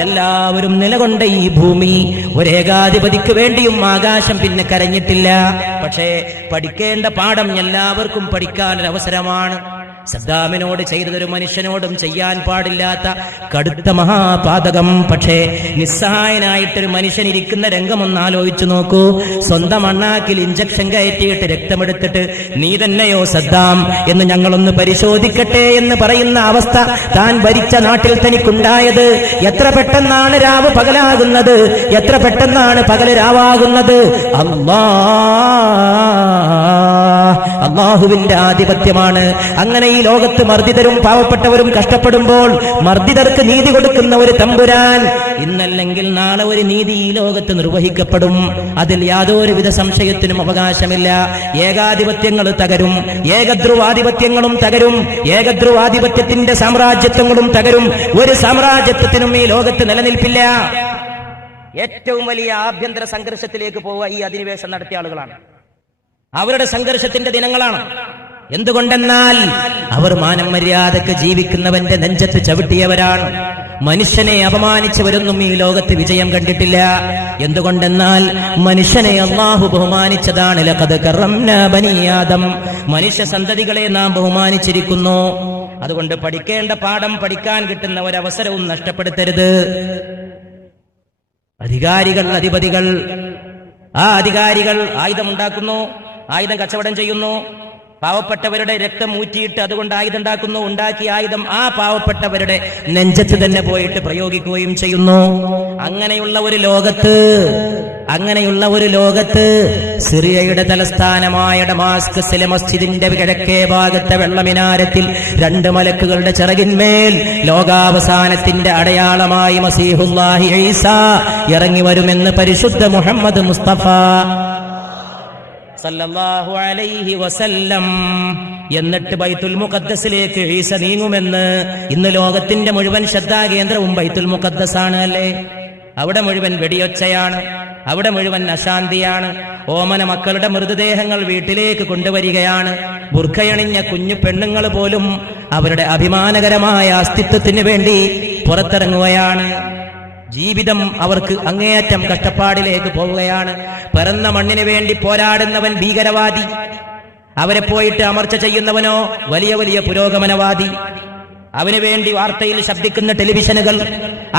എല്ലാവരും നിലകൊണ്ട ഈ ഭൂമി ഒരേകാധിപതിക്ക് വേണ്ടിയും ആകാശം പിന്നെ കരഞ്ഞിട്ടില്ല. പക്ഷേ പഠിക്കേണ്ട പാഠം എല്ലാവർക്കും പഠിക്കാനൊരു അവസരമാണ്. സദ്ദാമിനോട് ചെയ്തതൊരു മനുഷ്യനോടും ചെയ്യാൻ പാടില്ലാത്ത കടുത്ത മഹാപാതകം. പക്ഷേ നിസ്സഹായനായിട്ടൊരു മനുഷ്യൻ ഇരിക്കുന്ന രംഗം ഒന്ന് ആലോചിച്ചു നോക്കൂ. സ്വന്തം അണ്ണാക്കിൽ ഇഞ്ചക്ഷൻ കയറ്റിയിട്ട് രക്തമെടുത്തിട്ട് നീ തന്നെയോ സദ്ദാം എന്ന് ഞങ്ങളൊന്ന് പരിശോധിക്കട്ടെ എന്ന് പറയുന്ന അവസ്ഥ താൻ ഭരിച്ച നാട്ടിൽ തനിക്കുണ്ടായത്. എത്ര പെട്ടെന്നാണ് രാവ് പകലാകുന്നത്, എത്ര പെട്ടെന്നാണ് പകല് രാവാകുന്നത്. അല്ലാഹുവിന്റെ ആധിപത്യമാണ്. അങ്ങനെ ഈ ലോകത്ത് മർദ്ദിതരും പാവപ്പെട്ടവരും കഷ്ടപ്പെടുമ്പോൾ മർദ്ദിതർക്ക് നീതി കൊടുക്കുന്ന ഒരു തമ്പുരാൻ ഇന്നല്ലെങ്കിൽ നാളെ ഒരു നീതി ഈ ലോകത്ത് നിർവഹിക്കപ്പെടും. അതിൽ യാതൊരുവിധ സംശയത്തിനും അവകാശമില്ല. ഏകാധിപത്യങ്ങൾ തകരും, ഏകധ്രുവാധിപത്യങ്ങളും തകരും, ഏകധ്രുവാധിപത്യത്തിന്റെ സാമ്രാജ്യത്വങ്ങളും തകരും. ഒരു സാമ്രാജ്യത്വത്തിനും ഈ ലോകത്ത് നിലനിൽപ്പില്ല. ഏറ്റവും വലിയ ആഭ്യന്തര സംഘർഷത്തിലേക്ക് പോവുക ഈ അധിനിവേശം നടത്തിയ ആളുകളാണ്. അവരുടെ സംഘർഷത്തിന്റെ ദിനങ്ങളാണ്. എന്തുകൊണ്ടെന്നാൽ അവർ മാനം മര്യാദക്ക് ജീവിക്കുന്നവന്റെ നെഞ്ചത്ത് ചവിട്ടിയവരാണ്. മനുഷ്യനെ അപമാനിച്ചവരൊന്നും ഈ ലോകത്ത് വിജയം കണ്ടിട്ടില്ല. എന്തുകൊണ്ടെന്നാൽ മനുഷ്യനെ അല്ലാഹു ബഹുമാനിച്ചതാണ്. ലഖദ് കറംനാ ബനീ ആദം, മനുഷ്യ സന്തതികളെ നാം ബഹുമാനിച്ചിരിക്കുന്നു. അതുകൊണ്ട് പഠിക്കേണ്ട പാഠം പഠിക്കാൻ കിട്ടുന്ന ഒരവസരവും നഷ്ടപ്പെടുത്തരുത്. അധികാരികൾ, അധിപതികൾ, ആ അധികാരികൾ ആയുധമുണ്ടാക്കുന്നു, ആയുധം കച്ചവടം ചെയ്യുന്നു, പാവപ്പെട്ടവരുടെ രക്തം ഊറ്റിയിട്ട് അതുകൊണ്ട് ആയുധം ഉണ്ടാക്കുന്നു. ഉണ്ടാക്കിയ ആയുധം ആ പാവപ്പെട്ടവരുടെ നെഞ്ചത്ത് തന്നെ പോയിട്ട് പ്രയോഗിക്കുകയും ചെയ്യുന്നു. അങ്ങനെയുള്ള ഒരു ലോകത്ത് സിറിയയുടെ തലസ്ഥാനമായ ഡമാസ്കസിലെ മസ്ജിദിന്റെ കിഴക്കേ ഭാഗത്തെ വെള്ളമിനാരത്തിൽ 2 മലക്കുകളുടെ ചിറകിന്മേൽ ലോകാവസാനത്തിന്റെ അടയാളമായി മസീഹുല്ലാഹി ഈസാ ഇറങ്ങി വരുമെന്ന് പരിശുദ്ധ മുഹമ്മദ് മുസ്തഫ സല്ലല്ലാഹു അലൈഹി വസല്ലം. എന്നിട്ട് ബൈത്തുൽ മുഖദ്ദസിലേക്ക് ഈസ നീങ്ങുമെന്ന്. ഇന്ന് ലോകത്തിന്റെ മുഴുവൻ ശ്രദ്ധാകേന്ദ്രവും ബൈത്തുൽ മുഖദ്ദസാണ് അല്ലേ? അവിടെ മുഴുവൻ വെടിയൊച്ചയാണ്, അവിടെ മുഴുവൻ അശാന്തിയാണ്. ഓമന മക്കളുടെ മൃതദേഹങ്ങൾ വീട്ടിലേക്ക് കൊണ്ടുവരികയാണ്. ബുർഖയണിഞ്ഞ കുഞ്ഞു പെണ്ണുങ്ങൾ പോലും അവരുടെ അഭിമാനകരമായ അസ്തിത്വത്തിന് വേണ്ടി പുറത്തിറങ്ങുകയാണ്. ജീവിതം അവർക്ക് അങ്ങേയറ്റം കഷ്ടപ്പാടിലേക്ക് പോവുകയാണ്. പിറന്ന മണ്ണിന് വേണ്ടി പോരാടുന്നവൻ ഭീകരവാദി, അവരെ പോയിട്ട് അമർച്ച ചെയ്യുന്നവനോ വലിയ വലിയ പുരോഗമനവാദി. അവന് വേണ്ടി വാർത്തയിൽ ശബ്ദിക്കുന്ന ടെലിവിഷനുകൾ,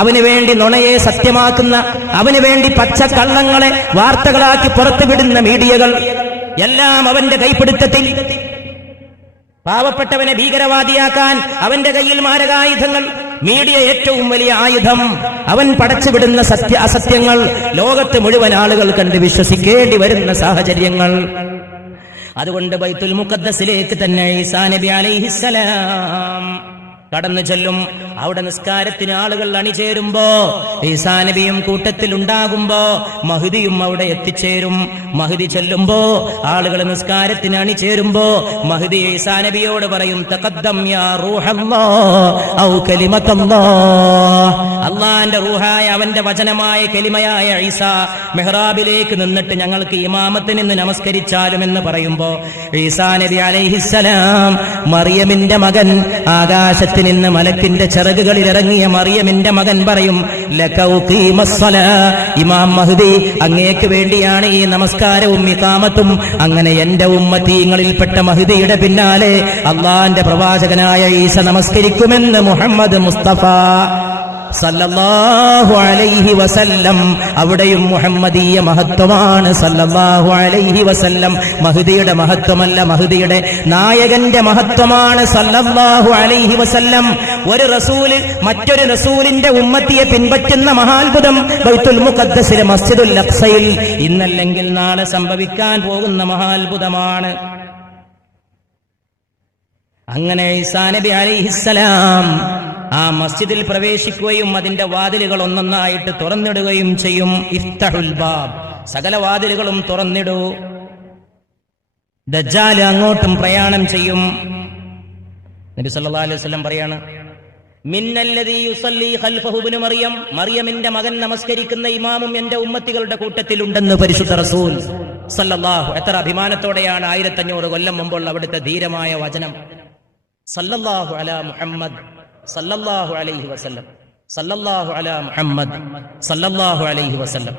അവന് വേണ്ടി നുണയെ സത്യമാക്കുന്ന, അവന് വേണ്ടി പച്ചക്കള്ളങ്ങളെ വാർത്തകളാക്കി പുറത്തുവിടുന്ന മീഡിയകൾ എല്ലാം അവന്റെ കൈപ്പിടുത്തത്തിൽ. പാവപ്പെട്ടവനെ ഭീകരവാദിയാക്കാൻ അവന്റെ കയ്യിൽ മാരകായുധങ്ങൾ. മീഡിയ ഏറ്റവും വലിയ ആയുധം. അവൻ പടച്ചുവിടുന്ന അസത്യങ്ങൾ ലോകത്ത് മുഴുവൻ ആളുകൾ കണ്ട് വിശ്വസിക്കേണ്ടി വരുന്ന സാഹചര്യങ്ങൾ. അതുകൊണ്ട് ബൈത്തുൽ മുഖദ്ദസിലേക്ക് തന്നെ ഈസാ നബി അലൈഹിസ്സലാം കടന്നു ചെല്ലും. അവിടെ നിസ്കാരത്തിന് ആളുകൾ അണിചേരുമ്പോ, ഈസാ നബിയും കൂട്ടത്തിൽ ഉണ്ടാകുമ്പോ മഹ്ദിയും അവിടെ എത്തിച്ചേരും. മഹ്ദി ചെല്ലുമ്പോ, ആളുകൾ നിസ്കാരത്തിന് അണിചേരുമ്പോ മഹ്ദി ഈസാ നബിയോട് പറയും, തഖദ്ദം യാ റൂഹല്ലാഹ് ഔ കലിമത്തല്ലാഹ്. അല്ലാഹുവിന്റെ റൂഹായ, അവന്റെ വചനമായ, കലിമയായ ഈസാ മെഹ്റാബിലേക്ക് നിന്നിട്ട് ഞങ്ങൾക്ക് ഇമാമത്തിന് നിന്ന് നമസ്കരിച്ചാലും എന്ന് പറയുമ്പോ ഈസാ നബി അലൈഹിസ്സലാം, മറിയമിന്റെ മകൻ, ആകാശത്തിൽ നിന്ന് മലക്കിന്റെ ചിറകുകളിൽ ഇറങ്ങിയ മറിയമിന്റെ മകൻ പറയും, ഇമാം മഹ്ദി, അങ്ങേക്ക് വേണ്ടിയാണ് ഈ നമസ്കാരവും ഇഖാമത്തും. അങ്ങനെ എന്റെ ഉമ്മത്തീങ്ങളിൽപ്പെട്ട മഹ്ദിയുടെ പിന്നാലെ അള്ളാന്റെ പ്രവാചകനായ ഈസ നമസ്കരിക്കുമെന്ന് മുഹമ്മദ് മുസ്തഫ സല്ലല്ലാഹു അലൈഹി വസല്ലം. അവിടെയും മുഹമ്മദീയ മഹത്വമാണ്. സല്ലല്ലാഹു അലൈഹി വസല്ലം മഹ്ദിയുടെ മഹത്വമല്ല, മഹ്ദിയുടെ നായകന്റെ മഹത്വമാണ്. സല്ലല്ലാഹു അലൈഹി വസല്ലം. ഒരു റസൂല് മറ്റൊരു റസൂലിന്റെ ഉമ്മത്തിയെ പിൻപറ്റുന്ന മഹാത്ഭുതം ബൈത്തുൽ മുഖദ്ദസിലെ മസ്ജിദുൽ അഖ്സയിൽ ഇന്നല്ലെങ്കിൽ നാളെ സംഭവിക്കാൻ പോകുന്ന മഹാത്ഭുതമാണ്. അങ്ങനെ ഈസാ നബി അലൈഹിസ്സലാം ആ മസ്ജിദിൽ പ്രവേശിക്കുകയും അതിന്റെ വാതിലുകൾ ഒന്നൊന്നായിട്ട് തുറന്നിടുകയും ചെയ്യും. ഇഫ്തഹുൽ ബാബ്, സകല വാതിലുകളും തുറന്നിടൂ. ദജ്ജാൽ അങ്ങോട്ടും പ്രയാണം ചെയ്യും. നബി സല്ലല്ലാഹു അലൈഹി വസല്ലം പറയാണ്, മിന്നല്ലദീ യുസല്ലി ഖൽഫഹു ഇബ്നു മറിയം, മറിയമിന്റെ മകൻ നമസ്കരിക്കുന്ന ഇമാമും എന്റെ ഉമ്മത്തികളുടെ കൂട്ടത്തിലുണ്ടെന്ന് പരിശുദ്ധ റസൂൽ സല്ലല്ലാഹു. എത്ര അഭിമാനത്തോടെയാണ് 1500 കൊല്ലം മുമ്പുള്ള അവിടുത്തെ ധീരമായ വചനം. സല്ലല്ലാഹു അലാ മുഹമ്മദ് സല്ലല്ലാഹു അലൈഹി വസല്ലം, സല്ലല്ലാഹു അലാ മുഹമ്മദ് സല്ലല്ലാഹു അലൈഹി വസല്ലം.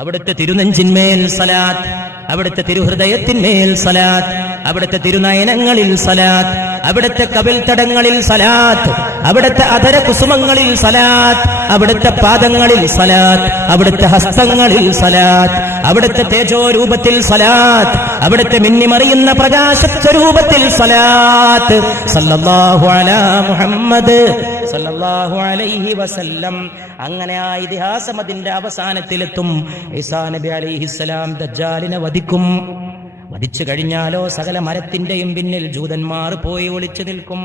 അവിടുത്തെ തിരുനെഞ്ചിന്മേൽ സലാത്ത്, അവിടുത്തെ തിരുഹൃദയത്തിന്മേൽ സലാത്ത്, അവിടുത്തെ തിരുനയനങ്ങളിൽ സലാത്ത്, അവിടുത്തെ കവിൾത്തടങ്ങളിൽ സലാത്ത്, അവിടുത്തെ അധര കുസുമങ്ങളിൽ സലാത്ത്, അവിടുത്തെ പാദങ്ങളിൽ സലാത്ത്, അവിടുത്തെ ഹസ്തങ്ങളിൽ സലാത്ത്, അവിടുത്തെ തേജോരൂപത്തിൽ സലാത്ത്, അവിടുത്തെ മിന്നിമറിയുന്ന പ്രകാശസ്വരൂപത്തിൽ സലാത്ത്. സല്ലല്ലാഹു അലാ മുഹമ്മദ് സല്ലല്ലാഹു അലൈഹി വസല്ലം. അങ്ങനെ ആ ഇതിഹാസം അതിന്റെ അവസാനത്തിലെത്തും. ഈസാ നബി അലൈഹിസ്സലാം ദജ്ജാലിനെ വധിക്കും. വധിച്ചു കഴിഞ്ഞാലോ സകല മരത്തിന്റെയും പിന്നിൽ ജൂതന്മാർ പോയി ഒളിച്ചു നിൽക്കും.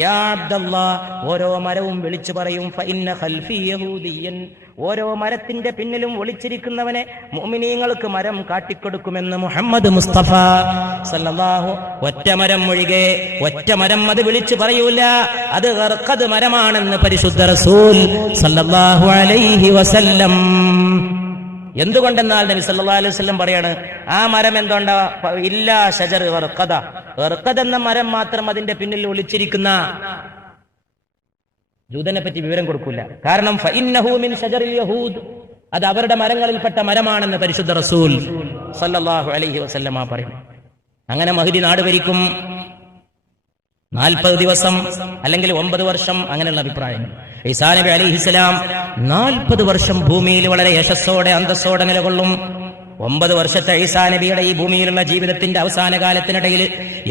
യാ അബ്ദല്ലാ, ഓരോ മരവും വിളിച്ചു പറയും, ഫഇന്ന ഖൽഫി യഹൂദിയൻ, ഓരോ മരത്തിന്റെ പിന്നിലും ഒളിച്ചിരിക്കുന്നവനെ മുഅ്മിനീങ്ങൾക്ക് മരം കാട്ടിക്കൊടുക്കുമെന്ന് മുഹമ്മദ് മുസ്തഫ സല്ലല്ലാഹു. ഒറ്റ മരം ഒഴികെ ഒറ്റ മരം അത് വിളിച്ചു പറയൂല, അത് ഗർഖദ് മരമാണെന്ന് പരിശുദ്ധ റസൂൽ സല്ലല്ലാഹു അലൈഹി വസല്ലം. എന്തുകൊണ്ടെന്നാൽ നബി സല്ലല്ലാഹു അലൈഹി വസല്ലം പറയാണ്, ആ മരം എന്തുകൊണ്ടാ? ഇല്ലാ ഷജർ ഗർഖദ, ഗർഖദ് എന്ന മരം മാത്രം അതിന്റെ പിന്നിൽ ഒളിച്ചിരിക്കുന്ന ജൂതനെ പറ്റി വിവരം കൊടുക്കൂല. കാരണം ഫഇന്നഹു മിൻ ഷജറിൽ യഹൂദ്, അത് അവരുടെ മരങ്ങളിൽപ്പെട്ട മരമാണെന്ന് പരിശുദ്ധ റസൂൽ സല്ലല്ലാഹു അലൈഹി വസല്ലം പറയും. അങ്ങനെ മഹ്ദി നാട് ഭരിക്കും 40 ദിവസം അല്ലെങ്കിൽ 9 വർഷം, അങ്ങനെയുള്ള അഭിപ്രായങ്ങൾ. ഈസാ നബി അലൈഹിസ്സലാം 40 വർഷം ഭൂമിയിൽ വളരെ യശസ്സോടെ അന്തസ്സോടെ നിലകൊള്ളും. 9 വർഷത്തെ ഈസാ നബിയുടെ ഈ ഭൂമിയിലുള്ള ജീവിതത്തിന്റെ അവസാന കാലത്തിനിടയിൽ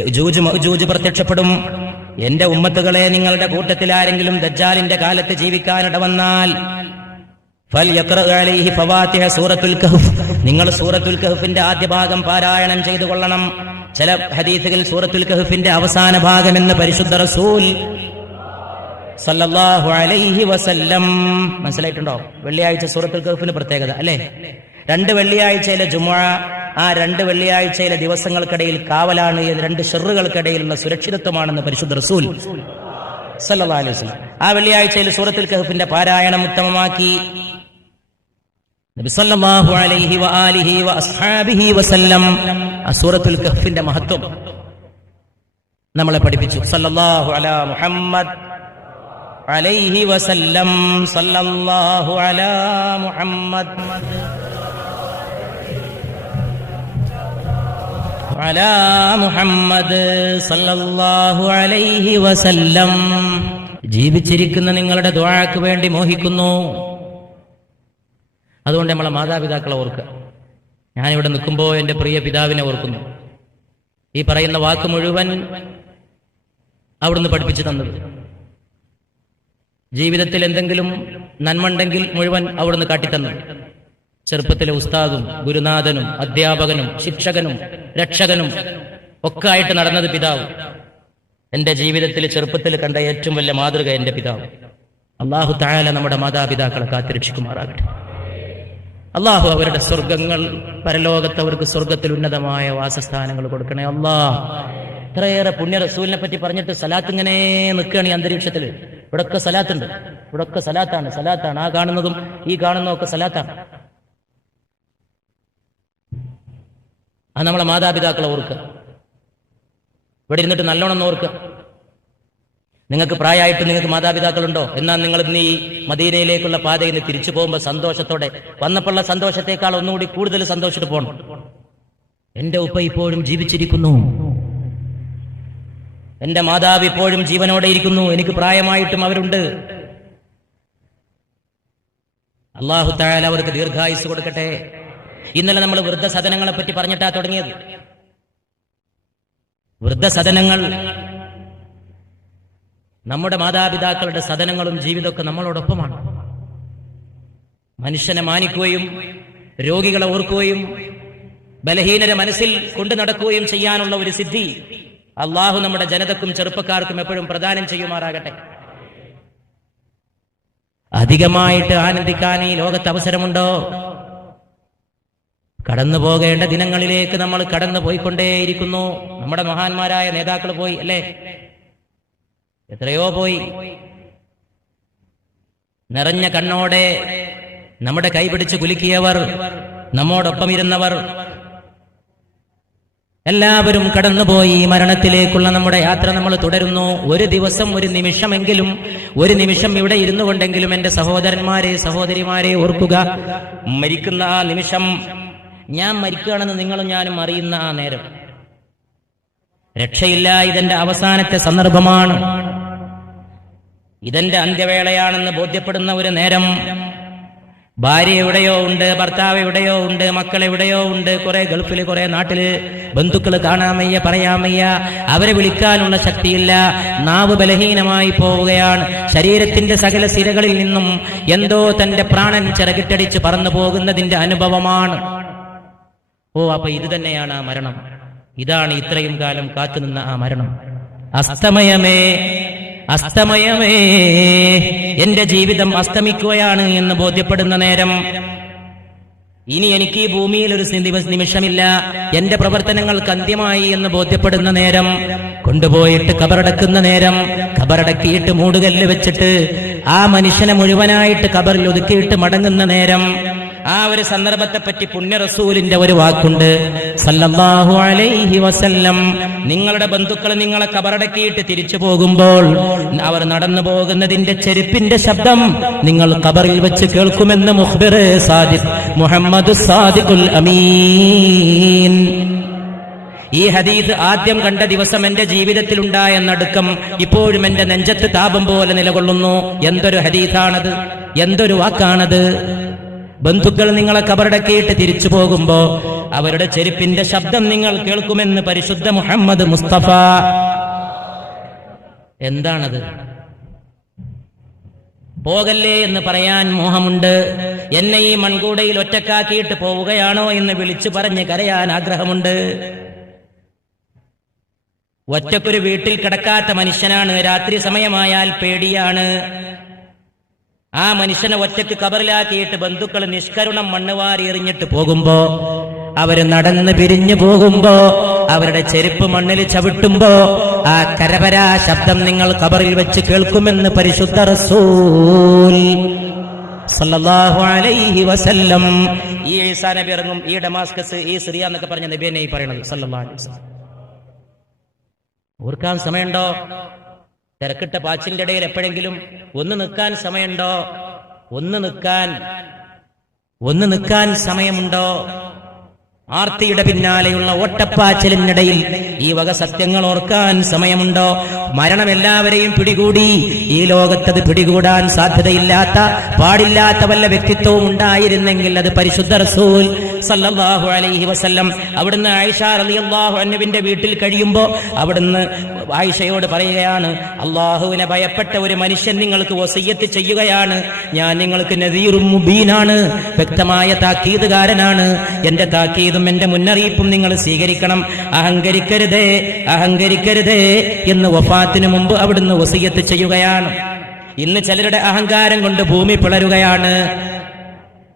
യജൂജ് മഅജൂജ് പ്രത്യക്ഷപ്പെടും. എന്റെ ഉമ്മത്തുകളെ, നിങ്ങളുടെ കൂട്ടത്തിൽ ആരെങ്കിലും ദജ്ജാലിന്റെ കാലത്ത് ജീവിക്കാനിട വന്നാൽ സൂറത്തുൽ കഹ്ഫ്, നിങ്ങൾ സൂറത്തുൽ കഹ്ഫിന്റെ ആദ്യ ഭാഗം പാരായണം ചെയ്തു കൊള്ളണം. ചില ഹദീസുകൾ സൂറത്തുൽ കഹ്ഫിന്റെ അവസാന ഭാഗം എന്ന് പരിശുദ്ധ റസൂൽ സല്ലല്ലാഹു അലൈഹി വസല്ലം. മനസ്സിലായിട്ടുണ്ടോ? വെള്ളിയാഴ്ച സൂറത്തുൽ കഹ്ഫിന് പ്രത്യേകത അല്ലേ? 2 വെള്ളിയാഴ്ചയിലെ ജുമുഅ, ആ 2 വെള്ളിയാഴ്ചയിലെ ദിവസങ്ങൾക്കിടയിൽ കാവലാണ്, 2 ഷെറുകൾക്കിടയിലുള്ള സുരക്ഷിതത്വമാണെന്ന് പരിശുദ്ധ റസൂൽ സല്ലല്ലാഹു അലൈഹി വസല്ലം. ആ വെള്ളിയാഴ്ചയിൽ സൂറത്തുൽ കഹ്ഫിന്റെ പാരായണം ഉത്തമമാക്കി നബി സല്ലല്ലാഹു അലൈഹി വആലിഹി വഅസ്ഹാബിഹി വസല്ലം ആ സൂറത്തുൽ കഹ്ഫിന്റെ മഹത്വം നമ്മളെ പഠിപ്പിച്ചു. സല്ലല്ലാഹു അലാ മുഹമ്മദ് അലൈഹി വസല്ലം, സല്ലല്ലാഹു അലാ മുഹമ്മദ് അലാ മുഹമ്മദ് സല്ലല്ലാഹു അലൈഹി വസല്ലം. ജീവിച്ചിരിക്കുന്ന നിങ്ങളുടെ ദുആക്ക് വേണ്ടി മോഹിക്കുന്നു. അതുകൊണ്ട് നമ്മളെ മാതാപിതാക്കളെ ഓർക്കുക. ഞാനിവിടെ നിൽക്കുമ്പോൾ എൻ്റെ പ്രിയ പിതാവിനെ ഓർക്കുന്നു. ഈ പറയുന്ന വാക്ക് മുഴുവൻ അവിടുന്ന് പഠിപ്പിച്ചു തന്നത്. ജീവിതത്തിൽ എന്തെങ്കിലും നന്മണ്ടെങ്കിൽ മുഴുവൻ അവിടുന്ന് കാട്ടിത്തന്നു. ചെറുപ്പത്തിലെ ഉസ്താദും ഗുരുനാഥനും അധ്യാപകനും ശിക്ഷകനും രക്ഷകനും ഒക്കെ ആയിട്ട് നടന്നത് പിതാവ്. എൻ്റെ ജീവിതത്തിൽ ചെറുപ്പത്തിൽ കണ്ട ഏറ്റവും വലിയ മാതൃക എൻ്റെ പിതാവ്. അല്ലാഹു തആല നമ്മുടെ മാതാപിതാക്കളെ കാത്തുരക്ഷിക്കുമാറാകട്ടെ. അള്ളാഹു അവരുടെ സ്വർഗങ്ങൾ, പരലോകത്ത് അവർക്ക് സ്വർഗത്തിൽ ഉന്നതമായ വാസസ്ഥാനങ്ങൾ കൊടുക്കണേ അല്ലാഹ്. ഇത്രയേറെ പുണ്യ റസൂലിനെ പറ്റി പറഞ്ഞിട്ട് സലാത്ത് ഇങ്ങനെ നിൽക്കുകയാണ് ഈ അന്തരീക്ഷത്തിൽ. ഇവിടൊക്കെ സലാത്തുണ്ട്, ഇവിടൊക്കെ സലാത്താണ്. ആ കാണുന്നതും ഈ കാണുന്നതും ഒക്കെ സലാത്താണ്. അത് നമ്മളെ മാതാപിതാക്കളെ ഓർക്കുക. ഇവിടെ ഇരുന്നിട്ട് നല്ലോണം ഓർക്കുക. നിങ്ങൾക്ക് പ്രായമായിട്ട് നിങ്ങൾക്ക് മാതാപിതാക്കളുണ്ടോ? എന്നാൽ നിങ്ങൾ ഇന്ന് ഈ മദീനയിലേക്കുള്ള പാതയിൽ നിന്ന് തിരിച്ചു പോകുമ്പോൾ സന്തോഷത്തോടെ, വന്നപ്പോഴുള്ള സന്തോഷത്തെക്കാൾ ഒന്നുകൂടി കൂടുതൽ സന്തോഷിച്ചിട്ട് പോകണം. എന്റെ ഉപ്പ ഇപ്പോഴും ജീവിച്ചിരിക്കുന്നു, എന്റെ മാതാവ് ഇപ്പോഴും ജീവനോടെ ഇരിക്കുന്നു, എനിക്ക് പ്രായമായിട്ടും അവരുണ്ട്. അല്ലാഹു തആല അവർക്ക് ദീർഘായുസ് കൊടുക്കട്ടെ. ഇന്നലെ നമ്മൾ വൃദ്ധസദനങ്ങളെ പറ്റി പറഞ്ഞിട്ടാ തുടങ്ങിയത്. വൃദ്ധസദനങ്ങൾ, നമ്മുടെ മാതാപിതാക്കളുടെ സദനങ്ങളും ജീവിതമൊക്കെ നമ്മളോടൊപ്പമാണ്. മനുഷ്യനെ മാനിക്കുകയും രോഗികളെ ഓർക്കുകയും ബലഹീനരെ മനസ്സിൽ കൊണ്ടു നടക്കുകയും ചെയ്യാനുള്ള ഒരു സിദ്ധി അള്ളാഹു നമ്മുടെ ജനതക്കും ചെറുപ്പക്കാർക്കും എപ്പോഴും പ്രദാനം ചെയ്യുമാറാകട്ടെ. അധികമായിട്ട് ആനന്ദിക്കാൻ ഈ ലോകത്ത് അവസരമുണ്ടോ? കടന്നു പോകേണ്ട ദിനങ്ങളിലേക്ക് നമ്മൾ കടന്നു പോയിക്കൊണ്ടേയിരിക്കുന്നു. നമ്മുടെ മഹാന്മാരായ നേതാക്കൾ പോയി, അല്ലേ? എത്രയോ പോയി. നിറഞ്ഞ കണ്ണോടെ നമ്മുടെ കൈപിടിച്ച് കുലുക്കിയവർ, നമ്മോടൊപ്പം ഇരുന്നവർ എല്ലാവരും കടന്നുപോയി. മരണത്തിലേക്കുള്ള നമ്മുടെ യാത്ര നമ്മൾ തുടരുന്നു. ഒരു ദിവസം, ഒരു നിമിഷമെങ്കിലും, ഒരു നിമിഷം ഇവിടെ ഇരുന്നു കൊണ്ടെങ്കിലും എന്റെ സഹോദരന്മാരെ, സഹോദരിമാരെ ഓർക്കുക. മരിക്കുന്ന ആ നിമിഷം, ഞാൻ മരിക്കുകയാണെന്ന് നിങ്ങളും ഞാനും അറിയുന്ന ആ നേരം, രക്ഷയില്ല. ഇതെന്റെ അവസാനത്തെ സന്ദർഭമാണ്, ഇതെന്റെ അന്ത്യവേളയാണെന്ന് ബോധ്യപ്പെടുന്ന ഒരു നേരം. ഭാര്യ എവിടെയോ ഉണ്ട്, ഭർത്താവ് എവിടെയോ ഉണ്ട്, മക്കൾ എവിടെയോ ഉണ്ട്, കുറെ ഗൾഫില്, കുറെ നാട്ടില്, ബന്ധുക്കൾ കാണാമയ്യ, പറയാമയ്യ, അവരെ വിളിക്കാനുള്ള ശക്തിയില്ല. നാവ് ബലഹീനമായി പോവുകയാണ്. ശരീരത്തിന്റെ സകല സിരകളിൽ നിന്നും എന്തോ തന്റെ പ്രാണൻ ചിറകിട്ടടിച്ച് പറന്നു പോകുന്നതിന്റെ അനുഭവമാണ്. അപ്പൊ ഇത് തന്നെയാണ് ആ മരണം. ഇതാണ് ഇത്രയും കാലം കാത്തുനിന്ന ആ മരണം. അസ്തമയമേ, അസ്തമയമേ, എന്റെ ജീവിതം അസ്തമിക്കുകയാണ് എന്ന് ബോധ്യപ്പെടുന്ന നേരം, ഇനി എനിക്ക് ഈ ഭൂമിയിൽ ഒരു നിമിഷമില്ല, എന്റെ പ്രവർത്തനങ്ങൾക്ക് അന്ത്യമായി എന്ന് ബോധ്യപ്പെടുന്ന നേരം, കൊണ്ടുപോയിട്ട് കബറടക്കുന്ന നേരം, കബറടക്കിയിട്ട് മൂടുകല്ല് വെച്ചിട്ട് ആ മനുഷ്യനെ മുഴുവനായിട്ട് കബറിൽ ഒതുക്കിയിട്ട് മടങ്ങുന്ന നേരം, ആ ഒരു സന്ദർഭത്തെ പറ്റി പുണ്യ റസൂലിന്റെ ഒരു വാക്കുണ്ട്, സല്ലല്ലാഹു അലൈഹി വസല്ലം. നിങ്ങളുടെ ബന്ധുക്കൾ നിങ്ങളെ കബറടക്കിയിട്ട് തിരിച്ചു പോകുമ്പോൾ അവർ നടന്നു പോകുന്നതിന്റെ ചെരുപ്പിന്റെ ശബ്ദം നിങ്ങൾ കബറിൽ വെച്ച് കേൾക്കുമെന്ന് മുഖ്ബിർ സാദിഖ് മുഹമ്മദ് സാദിഖുൽ അമീൻ. ഈ ഹദീസ് ആദ്യം കണ്ട ദിവസം എന്റെ ജീവിതത്തിലുണ്ടായ നടുക്കം ഇപ്പോഴും എന്റെ നെഞ്ചത്ത് താപം പോലെ നിലകൊള്ളുന്നു. എന്തൊരു ഹദീസാണത്, എന്തൊരു വാക്കാണത്! ബന്ധുക്കൾ നിങ്ങളെ കബറടക്കിയിട്ട് തിരിച്ചു പോകുമ്പോ അവരുടെ ചെരുപ്പിന്റെ ശബ്ദം നിങ്ങൾ കേൾക്കുമെന്ന് പരിശുദ്ധ മുഹമ്മദ് മുസ്തഫ. എന്താണത്? പോകല്ലേ എന്ന് പറയാൻ മോഹമുണ്ട്. എന്നെ ഈ മൺകൂടയിൽ ഒറ്റക്കാക്കിയിട്ട് പോവുകയാണോ എന്ന് വിളിച്ചു പറഞ്ഞ് കരയാൻ ആഗ്രഹമുണ്ട്. ഒറ്റക്കൊരു വീട്ടിൽ കിടക്കാത്ത മനുഷ്യനാണ്. രാത്രി സമയമായാൽ പേടിയാണ്. ആ മനുഷ്യനെ ഒറ്റയ്ക്ക് കബറിലാക്കിയിട്ട് ബന്ധുക്കൾ നിഷ്കരുണം മണ്ണുവാരി എറിഞ്ഞിട്ട് പോകുമ്പോ, അവര് നടന്ന് പിരിഞ്ഞു പോകുമ്പോ, അവരുടെ ചെരുപ്പ് മണ്ണിൽ ചവിട്ടുമ്പോ ആ കരപരാ ശബ്ദം നിങ്ങൾ കബറിൽ വെച്ച് കേൾക്കുമെന്ന് പരിശുദ്ധ റസൂൽ സല്ലല്ലാഹു അലൈഹി വസല്ലം. ഈ ഈസാ നബി ഇറങ്ങും, ഈ ഡമാസ്കസ്, ഈ സിറിയ എന്നൊക്കെ പറഞ്ഞ നബിയെ ഈ പറയണത് സല്ലല്ലാഹു അലൈഹി വസല്ലം. ഓർക്കാൻ സമയമുണ്ടോ? തിരക്കിട്ട പാച്ചിന്റെ ഇടയിൽ എപ്പോഴെങ്കിലും ഒന്ന് നിൽക്കാൻ സമയമുണ്ടോ? ഒന്ന് നിൽക്കാൻ സമയമുണ്ടോ? ആർത്തിയുടെ പിന്നാലെയുള്ള ഓട്ടപ്പാച്ചിലിനിടയിൽ ഈ വക സത്യങ്ങൾ ഓർക്കാൻ സമയമുണ്ടോ? മരണം എല്ലാവരെയും പിടികൂടി. ഈ ലോകത്തത് പിടികൂടാൻ സാധ്യതയില്ലാത്ത, പാടില്ലാത്ത വല്ല വ്യക്തിത്വവും ഉണ്ടായിരുന്നെങ്കിൽ അത് പരിശുദ്ധ റസൂൽ സല്ലല്ലാഹു അലൈഹി വസല്ലം. അവിടുന്ന് ആയിഷ റളിയല്ലാഹു അൻഹുവിന്റെ വീട്ടിൽ കഴിയുമ്പോ അവിടുന്ന് ആയിഷയോട് പറയുകയാണ്, അള്ളാഹുവിനെ ഭയപ്പെട്ട ഒരു മനുഷ്യൻ നിങ്ങൾക്ക് വസിയ്യത്ത് ചെയ്യുകയാണ്. ഞാൻ നിങ്ങൾക്ക് നദീറും മുബീനാണ്, വ്യക്തമായ താക്കീതുകാരനാണ്. എന്റെ താക്കീതും എന്റെ മുന്നറിയിപ്പും നിങ്ങൾ സ്വീകരിക്കണം. അഹങ്കരിക്കരുതേ, അഹങ്കരിക്കരുതേ എന്ന് വഫാത്തിന് മുമ്പ് അവിടുന്ന് വസിയ്യത്ത് ചെയ്യുകയാണ്. ഇന്ന് ചിലരുടെ അഹങ്കാരം കൊണ്ട് ഭൂമി പിളരുകയാണ്.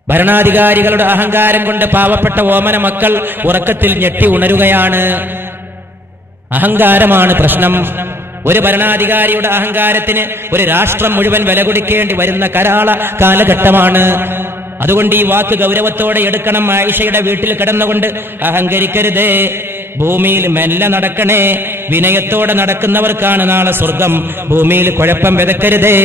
ഭരണാധികാരികളുടെ അഹങ്കാരം കൊണ്ട് പാവപ്പെട്ട ഓമന മക്കൾ ഉറക്കത്തിൽ ഞെട്ടി ഉണരുകയാണ്. അഹങ്കാരമാണ് പ്രശ്നം. ഒരു ഭരണാധികാരിയുടെ അഹങ്കാരത്തിന് ഒരു രാഷ്ട്രം മുഴുവൻ വില കൊടുക്കേണ്ടി വരുന്ന കരാള കാലഘട്ടമാണ്. അതുകൊണ്ട് ഈ വാക്ക് ഗൗരവത്തോടെ എടുക്കണം. ആയിഷയുടെ വീട്ടിൽ കിടന്നുകൊണ്ട് അഹങ്കരിക്കരുതേ, ഭൂമിയിൽ മെല്ലെ നടക്കണേ, വിനയത്തോടെ നടക്കുന്നവർക്കാണ് നാളെ സ്വർഗം. ഭൂമിയിൽ കുഴപ്പം വിതക്കരുതേ,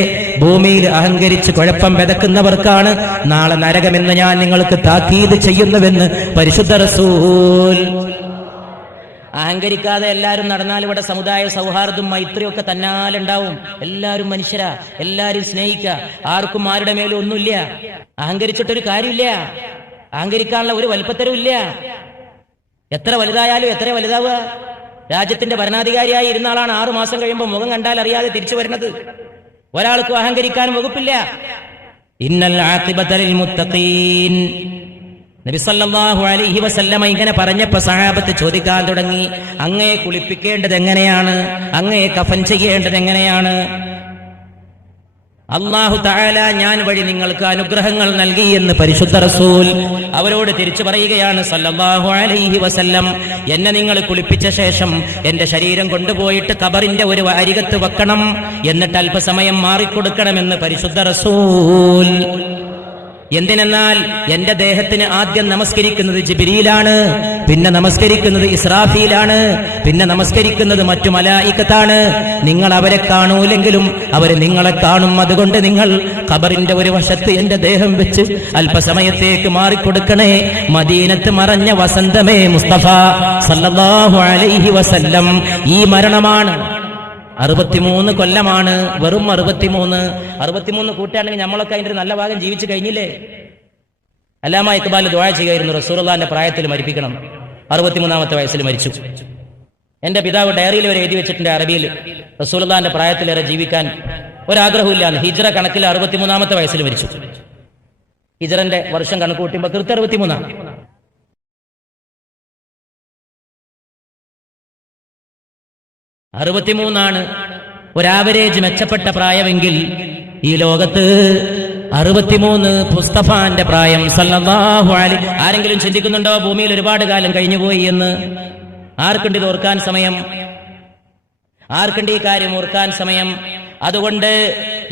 ഭൂമിയിൽ അഹങ്കരിച്ച് കുഴപ്പം വിതക്കുന്നവർക്കാണ് നാളെ നരകമെന്ന് ഞാൻ നിങ്ങൾക്ക് താക്കീത് ചെയ്യുന്നുവെന്ന് പരിശുദ്ധ റസൂൽ. അഹങ്കരിക്കാതെ എല്ലാവരും നടന്നാൽ ഇവിടെ സമുദായ സൗഹാർദ്ദം മൈത്രിയൊക്കെ തന്നാലുണ്ടാവും. എല്ലാവരും മനുഷ്യരാ, എല്ലാവരും സ്നേഹിക്കുക, ആർക്കും ആരുടെ മേലും ഒന്നുമില്ല. അഹങ്കരിച്ചിട്ടൊരു കാര്യമില്ല, അഹങ്കരിക്കാനുള്ള ഒരു വലുപ്പത്തരവും ഇല്ല. എത്ര വലുതായാലും എത്ര വലുതാവുക. രാജ്യത്തിന്റെ ഭരണാധികാരിയായി ഇരുന്ന ആളാണ് 6 മാസം കഴിയുമ്പോൾ മുഖം കണ്ടാൽ അറിയാതെ തിരിച്ചു വരുന്നത്. ഒരാൾക്കും അഹങ്കരിക്കാൻ വകുപ്പില്ല. ഇന്നൽ ആഖിബത ലിൽ മുത്തഖീൻ. നബി സല്ലല്ലാഹു അലൈഹി വസല്ലമ ഇങ്ങനെ പറഞ്ഞപ്പോ സഹാബത്ത് ചോദിക്കാൻ തുടങ്ങി, അങ്ങയെ കുളിപ്പിക്കേണ്ടത് എങ്ങനെയാണ്, അങ്ങയെ കഫൻ ചെയ്യേണ്ടത് എങ്ങനെയാണ്? അല്ലാഹു തആല ഞാൻ വഴി നിങ്ങൾക്ക് അനുഗ്രഹങ്ങൾ നൽകി എന്ന് പരിശുദ്ധ റസൂൽ അവരോട് തിരിച്ചു പറയുകയാണ് സല്ലല്ലാഹു അലൈഹി വസല്ലം, എന്നെ നിങ്ങൾ കുളിപ്പിച്ച ശേഷം എന്റെ ശരീരം കൊണ്ടുപോയിട്ട് ഖബറിന്റെ ഒരു അരികത്ത് വെക്കണം, എന്നിട്ട് അല്പസമയം മാറിക്കൊടുക്കണമെന്ന് പരിശുദ്ധ റസൂൽ. എന്തിനെന്നാൽ എന്റെ ദേഹത്തിന് ആദ്യം നമസ്കരിക്കുന്നത് ജിബ്രീലാണ്, പിന്നെ നമസ്കരിക്കുന്നത് ഇസ്രാഫീലാണ്, പിന്നെ നമസ്കരിക്കുന്നത് മറ്റു മലായികത്താണ്. നിങ്ങൾ അവരെ കാണൂലെങ്കിലും അവർ നിങ്ങളെ കാണും. അതുകൊണ്ട് നിങ്ങൾ ഖബറിന്റെ ഒരു വശത്ത് എന്റെ ദേഹം വെച്ച് അല്പസമയത്തേക്ക് മാറിക്കൊടുക്കണേ. മദീനത്ത് മറഞ്ഞ വസന്തമേ മുസ്തഫ സല്ലല്ലാഹു അലൈഹി വസല്ലം. ഈ മരണമാണ് 63 കൊല്ലമാണ്, വെറും 63 കൂട്ടാണെങ്കിൽ നമ്മളൊക്കെ അതിന്റെ ഒരു നല്ല ഭാഗം ജീവിച്ചു കഴിഞ്ഞില്ലേ? അല്ലാമ ഇഖ്ബാൽ ദുആ ചെയ്യുമായിരുന്നു, റസൂലുള്ളാഹിന്റെ പ്രായത്തിൽ മരിപ്പിക്കണം. 63ാമത്തെ വയസ്സിൽ മരിച്ചു. എന്റെ പിതാവ് ഡയറിയിൽ വരെ എഴുതി വെച്ചിട്ടുണ്ട് അറബിയിൽ, റസൂലുള്ളാഹിന്റെ പ്രായത്തിലേറെ ജീവിക്കാൻ ഒരാഗ്രഹമില്ല. ഹിജ്റ കണക്കിൽ 63ാമത്തെ വയസ്സിൽ മരിച്ചു. ഹിജ്റന്റെ വർഷം കണക്ക് കൂട്ടുമ്പോൾ കൃത്യം 63. 63 ഒരാവറേജ് മെച്ചപ്പെട്ട പ്രായമെങ്കിൽ ഈ ലോകത്ത് 63 മുസ്തഫാന്റെ പ്രായം സല്ലല്ലാഹു അലൈഹി. ആരെങ്കിലും ചിന്തിക്കുന്നുണ്ടോ ഭൂമിയിൽ ഒരുപാട് കാലം കഴിഞ്ഞുപോയി എന്ന്? ആർക്കുണ്ട് ഇത് ഓർക്കാൻ സമയം? ആർക്കുണ്ട് ഈ കാര്യം ഓർക്കാൻ സമയം? അതുകൊണ്ട്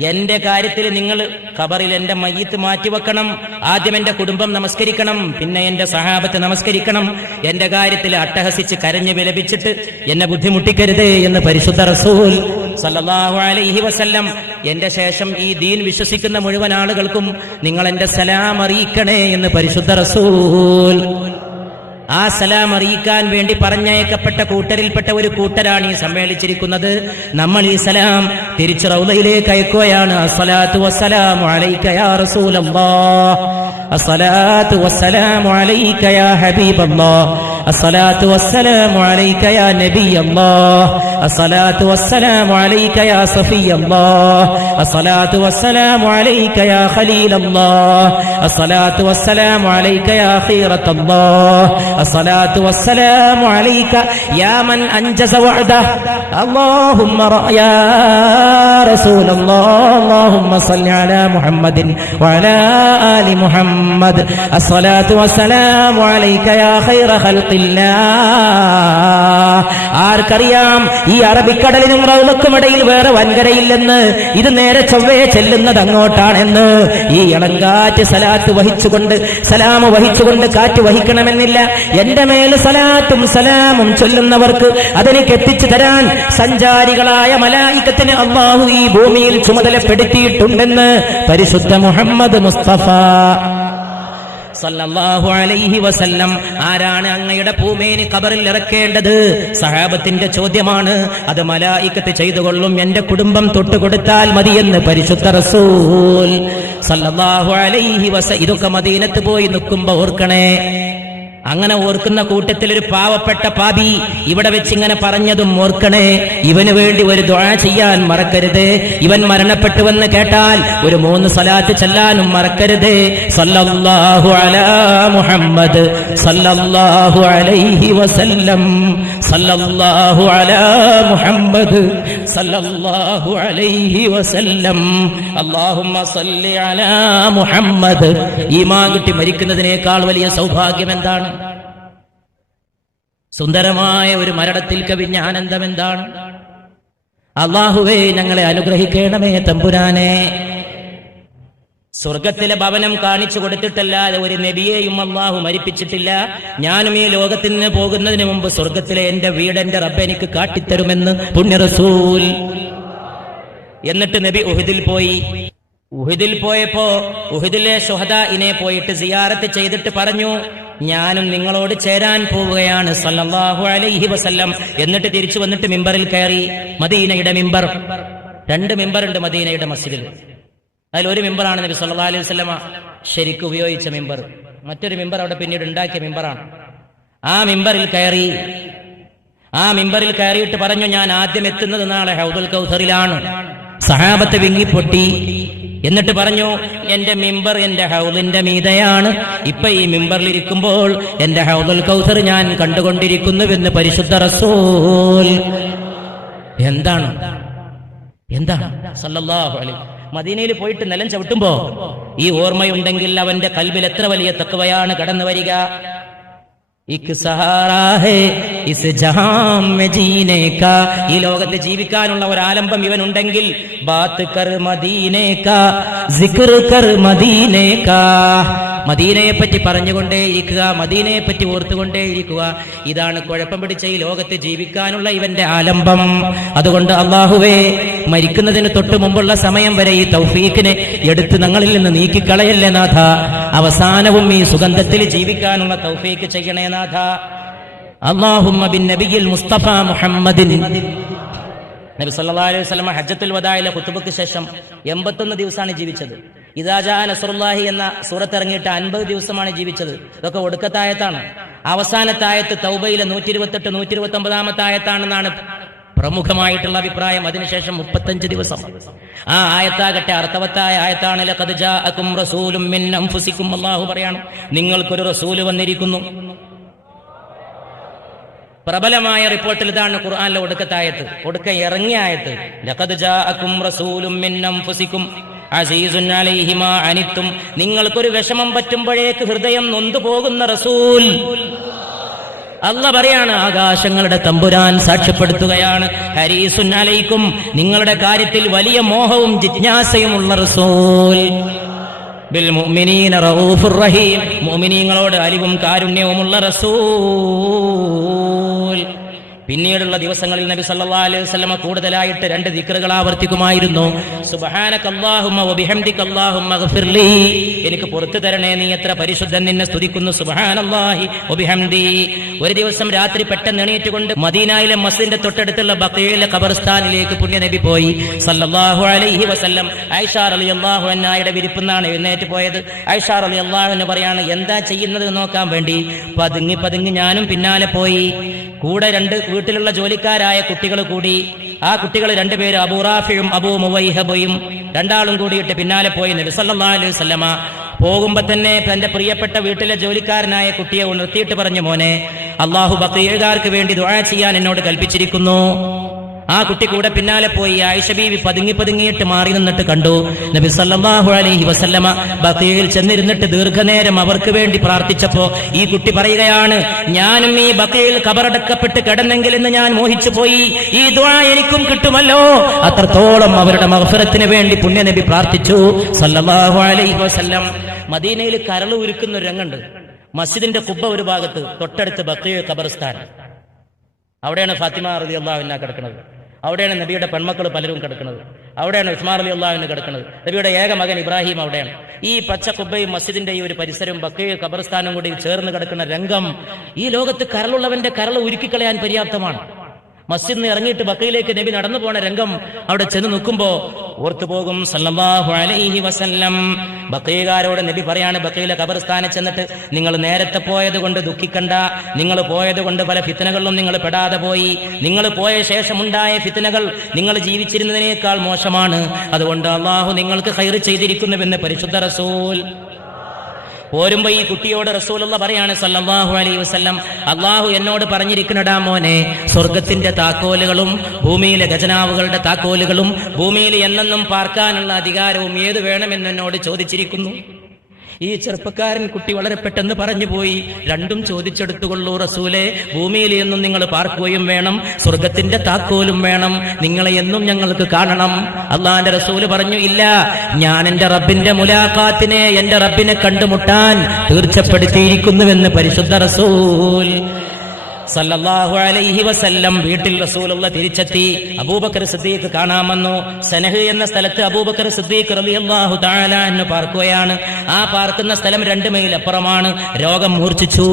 എന്റെ കാര്യത്തിൽ നിങ്ങൾ ഖബറിൽ എന്റെ മയ്യിത്ത് മാറ്റിവെക്കണം. ആദ്യം എന്റെ കുടുംബം നമസ്കരിക്കണം, പിന്നെ എന്റെ സഹാബത്ത് നമസ്കരിക്കണം. എന്റെ കാര്യത്തിൽ അട്ടഹസിച്ച് കരഞ്ഞ് വിലപിച്ചിട്ട് എന്നെ ബുദ്ധിമുട്ടിക്കരുതേ എന്ന് പരിശുദ്ധ റസൂൽ സല്ലല്ലാഹു അലൈഹി വസല്ലം. എന്റെ ശേഷം ഈ ദീൻ വിശ്വസിക്കുന്ന മുഴുവൻ ആളുകൾക്കും നിങ്ങൾ എന്റെ സലാം അറിയിക്കണേ എന്ന് പരിശുദ്ധ റസൂൽ. ആ സലാം അറിയിക്കാൻ വേണ്ടി പറഞ്ഞയക്കപ്പെട്ട കൂട്ടരിൽപ്പെട്ട ഒരു കൂട്ടരാണ് ഈ സമ്മേളിച്ചിരിക്കുന്നത്. നമ്മൾ ഈ സലാം തിരിച്ച് റൗളയിലേക്ക് അയക്കുകയാണ്. അസ്സലാത്തു വസ്സലാമു അലൈക യാ റസൂലല്ലാഹ്, അസ്സലാത്തു വസ്സലാമു അലൈക യാ ഹബീബല്ലാഹ്, അസ്സലാത്തു വസ്സലാമു അലൈക യാ നബിയല്ലാഹ്, അസ്സലാത്തു വസ്സലാമു അലൈക യാ സഫിയല്ലാഹ്, അസ്സലാത്തു വസ്സലാമു അലൈക യാ ഖലീലല്ലാഹ്, അസ്സലാത്തു വസ്സലാമു അലൈക യാ ഖീറത്തല്ലാഹ്, അസ്സലാത്തു വസ്സലാമു അലൈക യാ മൻ അൻജസ വഅദഹ, അല്ലാഹുമ്മ യാ റസൂലല്ലാഹ്, അല്ലാഹുമ്മ സ്വല്ലി അലാ മുഹമ്മദിൻ വഅലാ ആലി മുഹമ്മദ്, അസ്സലാത്തു വസ്സലാമു അലൈക യാ ഖൈറ ഖൽഖില്ലാഹ്. ആർക്കറിയാം ഈ അറബിക്കടലിനും റൗളക്കുമിടയിൽ വേറെ വൻകരയില്ലെന്ന്? ഇത് നേരെ ചൊവ്വേ ചെല്ലുന്നത് അങ്ങോട്ടാണെന്ന്. ഈ ഇളങ്കാറ്റ് സലാത്ത് വഹിച്ചുകൊണ്ട്, സലാമ് വഹിച്ചുകൊണ്ട് കാറ്റ് വഹിക്കണമെന്നില്ല. എന്റെ മേൽ സലാത്തും സലാമും ചൊല്ലുന്നവർക്ക് അതെനിക്ക് എത്തിച്ചു തരാൻ സഞ്ചാരികളായ മലായികത്തിന് അല്ലാഹു ഈ ഭൂമിയിൽ ചുമതലപ്പെടുത്തിയിട്ടുണ്ടെന്ന് പരിശുദ്ധ മുഹമ്മദ് മുസ്തഫ സല്ലല്ലാഹു അലൈഹി വസല്ലം. ആരാണ് അങ്ങയുടെ പൂമേനി ഖബറിൽ ഇറക്കേണ്ടത്? സഹാബത്തിന്റെ ചോദ്യമാണ്. അത് മലായികത്ത് ചെയ്തുകൊള്ളും, എന്റെ കുടുംബം തൊട്ടുകൊടുത്താൽ മതിയെന്ന് പരിശുദ്ധ റസൂൽ സല്ലല്ലാഹു അലൈഹി വസല്ലം. ഇതൊക്കെ മദീനത്ത് പോയി നിൽക്കുമ്പോ ഓർക്കണേ. അങ്ങനെ ഓർക്കുന്ന കൂട്ടത്തിൽ ഒരു പാവപ്പെട്ട പാപി ഇവിടെ വെച്ചിങ്ങനെ പറഞ്ഞതും ഓർക്കണേ. ഇവന് വേണ്ടി ഒരു ദുആ ചെയ്യാൻ മറക്കരുത്. ഇവൻ മരണപ്പെട്ടുവെന്ന് കേട്ടാൽ ഒരു 3 സലാത്ത് ചൊല്ലാനും മറക്കരുത്. സല്ലല്ലാഹു അലാ മുഹമ്മദ് സല്ലല്ലാഹു അലൈഹി വസല്ലം, സല്ലല്ലാഹു അലാ മുഹമ്മദ് സല്ലല്ലാഹു അലൈഹി വസല്ലം, അല്ലാഹുമ്മ സല്ലി അലാ മുഹമ്മദ്. ഈമാൻ കിട്ടി മരിക്കുന്നതിനേക്കാൾ വലിയ സൗഭാഗ്യം എന്താണ്? സുന്ദരമായ ഒരു മരണത്തിൽ കവിഞ്ഞ ആനന്ദം എന്താണ്? അല്ലാഹുവേ ഞങ്ങളെ അനുഗ്രഹിക്കണമേ തമ്പുരാനെ. സ്വർഗത്തിലെ ഭവനം കാണിച്ചു കൊടുത്തിട്ടല്ലാതെ ഒരു നബിയെയും അല്ലാഹു മരിപ്പിച്ചിട്ടില്ല. ഞാനും ഈ ലോകത്തിൽ നിന്ന് പോകുന്നതിന് മുമ്പ് സ്വർഗത്തിലെ എന്റെ വീട് എന്റെ റബ്ബ് എനിക്ക് കാട്ടിത്തരുമെന്ന് പുണ്യ റസൂൽ. എന്നിട്ട് നബി ഉഹദിൽ പോയി. ഉഹദിൽ പോയപ്പോ ഉഹദിലെ ശുഹദാഇനെ പോയിട്ട് സിയാറത്ത് ചെയ്തിട്ട് പറഞ്ഞു, ഞാനും നിങ്ങളോട് ചേരാൻ പോവുകയാണ് സല്ലല്ലാഹു അലൈഹി വസല്ലം. എന്നിട്ട് തിരിച്ചു വന്നിട്ട് മിമ്പറിൽ കയറി. മദീനയുടെ മിമ്പർ, 2 മിമ്പറുണ്ട് മദീനയുടെ മസ്ജിദിൽ. അതിലൊരു മിമ്പറാണ് നബി സല്ലല്ലാഹു അലൈഹി വസല്ലമ ശരിക്ക് ഉപയോഗിച്ച മിമ്പർ. മറ്റൊരു മിമ്പർ അവിടെ പിന്നീട് ഉണ്ടാക്കിയ മിമ്പറാണ്. ആ മിമ്പറിൽ കയറി. ആ മിമ്പറിൽ കയറിയിട്ട് പറഞ്ഞു, ഞാൻ ആദ്യം എത്തുന്നത് നാളെ ഹൗദുൽ കൗസറിലാണ്. സഹാബത്ത് വിങ്ങിപ്പൊട്ടി. എന്നിട്ട് പറഞ്ഞു, എന്റെ മിമ്പർ എന്റെ ഹൗലിന്റെ മീതയാണ്. ഇപ്പൊ ഈ മിമ്പറിൽ ഇരിക്കുമ്പോൾ എന്റെ ഹൗലുൽ കൗസർ ഞാൻ കണ്ടുകൊണ്ടിരിക്കുന്നുവെന്ന് പരിശുദ്ധ റസൂൽ. എന്താണ് സല്ലല്ലാഹു അലൈഹി. മദീനയിൽ പോയിട്ട് നിലം ചവിട്ടുമ്പോ ഈ ഓർമ്മയുണ്ടെങ്കിൽ അവന്റെ കൽബിൽ എത്ര വലിയ തഖ്വയാണ് കടന്നു വരിക. ഇക് സഹാറാ ഹേ ഇസ് ജഹാം മേ ജീനെ കാ, ഈ ലോകത്ത് ജീവിക്കാനുള്ള ഒരു ആലംബം ഇവനുണ്ടെങ്കിൽ ബാത്ത് കർ മദീനെ കാ, സിക്ർ കർ മദീനെ കാ, മദീനയെ പറ്റി പറഞ്ഞുകൊണ്ടേയിരിക്കുക, മദീനയെ പറ്റി ഓർത്തുകൊണ്ടേയിരിക്കുക. ഇതാണ് കുഴപ്പം പിടിച്ച ഈ ലോകത്ത് ജീവിക്കാനുള്ള ഇവന്റെ ആലംബം. അതുകൊണ്ട് അല്ലാഹുവേ, മരിക്കുന്നതിന് തൊട്ട് മുമ്പുള്ള സമയം വരെ ഈ തൗഫീഖിനെ എടുത്ത് ഞങ്ങളിൽ നിന്ന് നീക്കിക്കളയല്ലേ നാഥ. അവസാനവും ഈ സുഗന്ധത്തിൽ ജീവിക്കാനുള്ള തൗഫീഖ് ചെയ്യണേ നാഥ. അല്ലാഹുമ്മ ബിൻ നബിയിൽ മുസ്തഫ മുഹമ്മദിൻ. നബി സല്ലല്ലാഹു അലൈഹി വസല്ലം ഹജ്ജത്തുൽ വദാഇലെ ഖുതുബക്ക് ശേഷം 81 ദിവസമാണ് ജീവിച്ചത്. ഇദാ ജാഅ നസ്റുല്ലാഹി എന്ന സൂറത്ത് ഇറങ്ങിയിട്ട് 50 ദിവസമാണ് ജീവിച്ചത്. ഇതൊക്കെ ഒടുക്കത്തെ ആയത്താണ്. അവസാനത്തെ ആയത്ത് തൗബയിലെ 128 129 ആയത്താണെന്നാണ് പ്രമുഖമായിട്ടുള്ള അഭിപ്രായം. അതിനുശേഷം 35 ദിവസം. ആ ആയത്താകട്ടെ അർത്ഥവത്തായ ആയത്താണ്. ലഖദ് ജാഅകും റസൂലും മിൻ അൻഫുസികും, അല്ലാഹു പറയാണ്, നിങ്ങൾക്കൊരു റസൂൽ വന്നിരിക്കുന്നു. പ്രബലമായ റിപ്പോർട്ടിൽ ഇതാണ് ഖുർആനിലെ ഒടുക്കത്തായത്ത്, ഒടുക്ക ഇറങ്ങിയ ആയത്ത്. ലഖദ് ജാഅകും റസൂലും മിൻ അൻഫുസികും അസീസുൻ അലൈഹി മാ അനിത്തും, നിങ്ങൾക്കൊരു വിഷമം പറ്റുമ്പോഴേക്ക് ഹൃദയം നൊന്തു പോകുന്ന റസൂൽ. അല്ലാഹ് പറയാണ്, ആകാശങ്ങളുടെ തമ്പുരാൻ സാക്ഷ്യപ്പെടുത്തുകയാണ്, ഹരീസുൻ അലൈക്കും, നിങ്ങളുടെ കാര്യത്തിൽ വലിയ മോഹവും ജിജ്ഞാസയുമുള്ള റസൂൽ. ബിൽ മുഅ്മിനീന റഊഫുർ റഹീം, മുഅ്മിനീങ്ങളോട് അലിവും കാരുണ്യവുമുള്ള റസൂൽ. പിന്നീടുള്ള ദിവസങ്ങളിൽ നബി സല്ലല്ലാഹു അലൈഹി വസല്ലമ കൂടുതലായിട്ട് 2 ദിക്റുകൾ ആവർത്തിക്കുമായിരുന്നു. സുബ്ഹാനകല്ലാഹുമ്മ വബിഹംദിക അല്ലാഹുമ്മ ഗഫിർലി, എനിക്ക് പുറത്തു തരണേ, നീ എത്ര പരിശുദ്ധൻ, നിന്നെ സ്തുതിക്കുന്നു. സുബ്ഹാനല്ലാഹി വബിഹംദി. ഒരു ദിവസം രാത്രി പെട്ടെന്ന് എണീറ്റുകൊണ്ട് മദീനയിലെ മസ്ജിദിന്റെ തൊട്ടടുത്തുള്ള ബഖീഇലെ ഖബർസ്ഥാനിലേക്ക് പുണ്യനബി പോയി സല്ലല്ലാഹു അലൈഹി വസല്ലം. ആയിഷ റളിയല്ലാഹു അൻഹയുടെ വിരിപ്പുന്നാണ് എഴുന്നേറ്റ് പോയത്. ആയിഷ റളിയല്ലാഹു അൻഹ പറയാണ്, എന്താ ചെയ്യുന്നത് നോക്കാൻ വേണ്ടി പതുങ്ങി ഞാനും പിന്നാലെ പോയി. കൂടെ 2 വീട്ടിലുള്ള ജോലിക്കാരായ കുട്ടികൾ കൂടി. ആ കുട്ടികൾ 2 പേര് അബൂ റാഫിയും അബൂ മുവൈഹബയും, 2 ആളും കൂടിയിട്ട് പിന്നാലെ പോയി. നബി സല്ലല്ലാഹു അലൈഹി വസല്ലമ പോകുമ്പോ തന്നെ തന്റെ പ്രിയപ്പെട്ട വീട്ടിലെ ജോലിക്കാരനായ കുട്ടിയെ ഉണർത്തിയിട്ട് പറഞ്ഞു, മോനെ, അല്ലാഹു ബഖീഉകാർക്ക് വേണ്ടി ദുആ ചെയ്യാൻ എന്നോട് കൽപ്പിച്ചിരിക്കുന്നു. ആ കുട്ടി കൂടെ പിന്നാലെ പോയി. ആയിഷ ബീവി പതുങ്ങിയിട്ട് മാറി നിന്നിട്ട് കണ്ടു നബി സല്ലല്ലാഹു അലൈഹി വസല്ലമ ബഖീയിൽ ചെന്നിരുന്നിട്ട് ദീർഘനേരം അവർക്ക് വേണ്ടി പ്രാർത്ഥിച്ചപ്പോ ഈ കുട്ടി പറയുകയാണ്, ഞാനും ഈ ബഖീയിൽ ഖബറടക്കപ്പെട്ട് കിടന്നെങ്കിൽ എന്ന് ഞാൻ മോഹിച്ചു പോയി. ഈ ദുആ എനിക്കും കിട്ടുമല്ലോ. അത്രത്തോളം അവരുടെ മഗ്ഫിറത്തിന് വേണ്ടി പുണ്യനബി പ്രാർത്ഥിച്ചു സല്ലല്ലാഹു അലൈഹി വസല്ലം. മദീനയിൽ കരൾ ഉരുക്കുന്ന ഒരു രംഗുണ്ട്. മസ്ജിദിന്റെ കുബ്ബ ഒരു ഭാഗത്ത്, തൊട്ടടുത്ത് ബഖീ ഖബർസ്ഥാൻ. അവിടെയാണ് ഫാത്തിമ റളിയല്ലാഹു അൻഹ കിടക്കുന്നത്. അവിടെയാണ് നബിയുടെ പെൺമക്കൾ പലരും കിടക്കുന്നത്. അവിടെയാണ് ഉസ്മാൻ റളിയല്ലാഹു അൻഹു കിടക്കുന്നത്. നബിയുടെ ഏക മകൻ ഇബ്രാഹിം അവിടെയാണ്. ഈ പച്ച കുബ്ബയും മസ്ജിദിന്റെ ഈ ഒരു പരിസരവും ബഖീ ഖബർസ്ഥാനും കൂടി ചേർന്ന് കിടക്കുന്ന രംഗം ഈ ലോകത്ത് കരളുള്ളവന്റെ കരൾ ഉരുക്കിക്കളയാൻ പര്യാപ്തമാണ്. മസ്ജിദിൽ നിന്ന് ഇറങ്ങിയിട്ട് ബഖീയിലേക്ക് നബി നടന്നു പോണ രംഗം അവിടെ ചെന്ന് നിൽക്കുമ്പോ ഓർത്തുപോകും സല്ലല്ലാഹു അലൈഹി വസല്ലം. ബഖീകാരോട് നബി പറയാണ്, ബഖീയിലെ ഖബർസ്ഥാനിൽ ചെന്നിട്ട് നിങ്ങൾ നേരത്തെ പോയത് കൊണ്ട് ദുഃഖിക്കണ്ട. നിങ്ങൾ പോയത് കൊണ്ട് പല ഫിത്നകളിലും നിങ്ങൾ പെടാതെ പോയി. നിങ്ങൾ പോയ ശേഷമുണ്ടായ ഫിത്നകൾ നിങ്ങൾ ജീവിച്ചിരുന്നതിനേക്കാൾ മോശമാണ്. അതുകൊണ്ട് അല്ലാഹു നിങ്ങൾക്ക് ഖൈർ ചെയ്തിരിക്കുന്നുവെന്ന് പരിശുദ്ധ റസൂൽ. പോരുമ്പോ ഈ കുട്ടിയോട് റസൂലുള്ളാഹി പറയാണ് സല്ലല്ലാഹു അലൈഹി വസല്ലം, അല്ലാഹു എന്നോട് പറഞ്ഞിരിക്കുന്നടാ മോനെ, സ്വർഗത്തിന്റെ താക്കോലുകളും ഭൂമിയിലെ ഖജനാവുകളുടെ താക്കോലുകളും ഭൂമിയിൽ എന്നെന്നും പാർക്കാനുള്ള അധികാരവും ഏത് വേണമെന്ന് എന്നോട് ചോദിച്ചിരിക്കുന്നു. ഈ ചെറുപ്പക്കാരൻ കുട്ടി വളരെ പെട്ടെന്ന് പറഞ്ഞു പോയി, രണ്ടും ചോദിച്ചെടുത്തുകൊള്ളൂ റസൂലേ. ഭൂമിയിൽ എന്നും നിങ്ങൾ പാർക്കുകയും വേണം, സ്വർഗത്തിന്റെ താക്കോലും വേണം. നിങ്ങളെ എന്നും ഞങ്ങൾക്ക് കാണണം. അള്ളാന്റെ റസൂല് പറഞ്ഞു, ഇല്ല, ഞാൻ എന്റെ റബ്ബിന്റെ മുലാഖാത്തിനെ, എന്റെ റബ്ബിനെ കണ്ടുമുട്ടാൻ തീർച്ചപ്പെടുത്തിയിരിക്കുന്നുവെന്ന് പരിശുദ്ധ റസൂൽ സല്ലല്ലാഹു അലൈഹി വസല്ലം. വീട്ടിൽ റസൂലുള്ളാഹി തിരിച്ചെത്തി. അബൂബക്കർ സിദ്ദീഖ് കാണാൻ വന്നു. സനഹ് എന്ന സ്ഥലത്ത് അബൂബക്കർ സിദ്ദീഖ് റളിയല്ലാഹു തആല അൻഹു പാർക്കുകയാണ്. ആ പാർക്കുന്ന സ്ഥലം 2 മൈൽ അപ്പുറമാണ്. രോഗം മൂർച്ഛിച്ചു.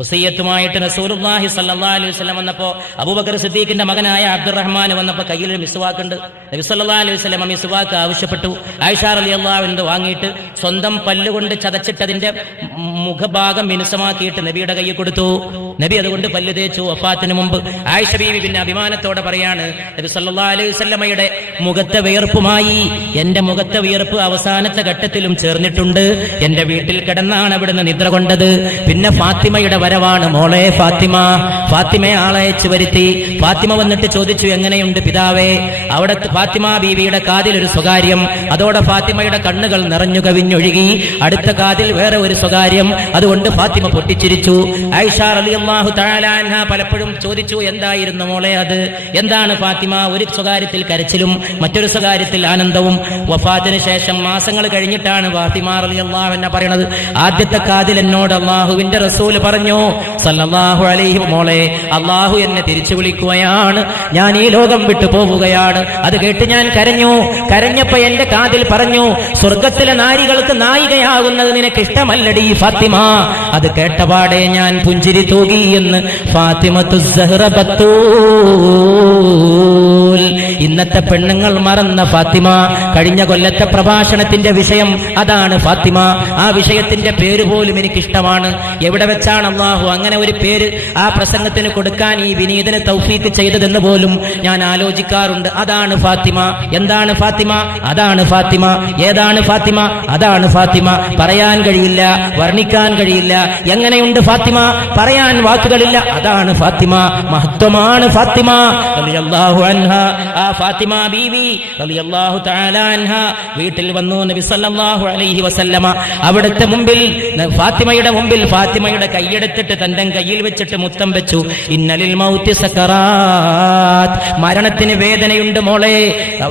വസിയത്തുമായിട്ട് റസൂലുള്ളാഹി സ്വല്ലല്ലാഹു അലൈഹി വസല്ലം വന്നപ്പോ അബൂബക്കർ സിദ്ദീഖിന്റെ മകനായ അബ്ദുറഹ്മാൻ വന്നപ്പോ കയ്യിൽ ഒരു മിസ്വാക്ക് ഉണ്ട്. നബി സല്ലല്ലാഹു അലൈഹി വസല്ലം മിസ്വാക്ക് ആവശ്യപ്പെട്ടു. ആയിഷ റളിയല്ലാഹു അൻഹ വാങ്ങിയിട്ട് സ്വന്തം പല്ലുകൊണ്ട് ചതച്ചിട്ടതിന്റെ മുഖഭാഗം മിനുസമാക്കിയിട്ട് നബിയുടെ കയ്യിൽ കൊടുത്തു. നബി അതുകൊണ്ട് പല്ല് തേച്ചു വഫാത്തിന് മുമ്പ്. ആയിഷ ബീവി പിന്നെ അഭിമാനത്തോടെ പറയാണ്, നബി സല്ലല്ലാഹു അലൈഹി വസല്ലമയുടെ മുഖത്തെ വിയർപ്പുമായി എന്റെ മുഖത്തെ വിയർപ്പ് അവസാനത്തെ ഘട്ടത്തിലും ചേർന്നിട്ടുണ്ട്. എന്റെ വീട്ടിൽ കിടന്നാണ് അവിടുന്ന് നിദ്ര കൊണ്ടത്. പിന്നെ ഫാത്തിമയുടെ വരവാണ്. മോളെ ഫാത്തിമയെ ആളയച്ചു വരുത്തി. ഫാത്തിമ വന്നിട്ട് ചോദിച്ചു, എങ്ങനെയുണ്ട് പിതാവേ? അവിടെ ഫാത്തിമ ബീവിയുടെ കാതിൽ ഒരു സ്വകാര്യം. അതോടെ ഫാത്തിമയുടെ കണ്ണുകൾ നിറഞ്ഞു കവിഞ്ഞൊഴുകി. അടുത്ത കാതിൽ വേറെ ഒരു സ്വകാര്യം. അതുകൊണ്ട് ഫാത്തിമ പൊട്ടിച്ചിരിച്ചു. ആയിഷ റളിയല്ലാഹു തആല അൻഹ പലപ്പോഴും ചോദിച്ചു, എന്തായിരുന്നു മോളെ അത്? എന്താണ് ഫാത്തിമ? ഒരു സ്വകാര്യത്തിൽ കരച്ചിലും മറ്റൊരു സ്വകാര്യത്തിൽ ആനന്ദവും. വഫാത്തിന് ശേഷം മാസങ്ങൾ കഴിഞ്ഞിട്ടാണ് ഫാത്തിമ റളിയല്ലാഹു അൻഹ പറയുന്നത്, ആദ്യത്തെ കാതിൽ എന്നോട് അല്ലാഹുവിന്റെ റസൂൽ പറഞ്ഞു സല്ലല്ലാഹു അലൈഹി, മോളെ അല്ലാഹു എന്നെ തിരിച്ചു വിളിക്കുകയാണ്, ഞാൻ ഈ ലോകം വിട്ടു പോവുകയാണ്. അത് കേട്ട് ഞാൻ കരഞ്ഞു. കരഞ്ഞപ്പോ എന്റെ കാതിൽ പറഞ്ഞു, സ്വർഗത്തിലെ നാരികൾക്ക് നായികയാകുന്നത് നിനക്ക് ഇഷ്ടമല്ലടി ഫാത്തിമ. അത് കേട്ടപാടെ ഞാൻ പുഞ്ചിരി തൂകി എന്ന് ഫാത്തിമത്തു സഹ്റ ബത്തൂൽ. ഇന്നത്തെ പെണ്ണുങ്ങൾ മറന്ന ഫാത്തിമ. കഴിഞ്ഞ കൊല്ലത്തെ പ്രഭാഷണത്തിന്റെ വിഷയം അതാണ് ഫാത്തിമ. ആ വിഷയത്തിന്റെ പേര് പോലും എനിക്കിഷ്ടമാണ്. എവിടെ വെച്ചാണ് അല്ലാഹു അങ്ങനെ ഒരു പേര് ആ പ്രസംഗത്തിന് കൊടുക്കാൻ ഈ വിനീതന് തൗഫീക്ക് ചെയ്തതെന്ന് പോലും ഞാൻ ആലോചിക്കാറുണ്ട്. അതാണ് ഫാത്തിമ. എന്താണ് ഫാത്തിമ? അതാണ് ഫാത്തിമ. ഏതാണ് ഫാത്തിമ? അതാണ് ഫാത്തിമ. പറയാൻ കഴിയില്ല, വർണ്ണിക്കാൻ കഴിയില്ല. എങ്ങനെയുണ്ട് ഫാത്തിമ? പറയാൻ വാക്കുകളില്ല. അതാണ് ഫാത്തിമ. മഹത്വമാണ് ഫാത്തിമ റളിയല്ലാഹു അൻഹ. ആ ഫാത്തിമ ബീവി റളിയല്ലാഹു തആല അൻഹ വീട്ടിൽ വന്നു. നബി സല്ലല്ലാഹു അലൈഹി വസല്ലമ അവിടുത്തെ മുമ്പിൽ, ഫാത്തിമയുടെ മുമ്പിൽ ഫാത്തിമയുടെ കൈയെടുത്തിട്ട് തന്റെ കയ്യിൽ വെച്ചിട്ട് മുത്തം വെച്ചു. ഇന്നലിൽ മൗതി സക്കറാത്ത്, മരണത്തിന് വേദനയുണ്ട് മോളെ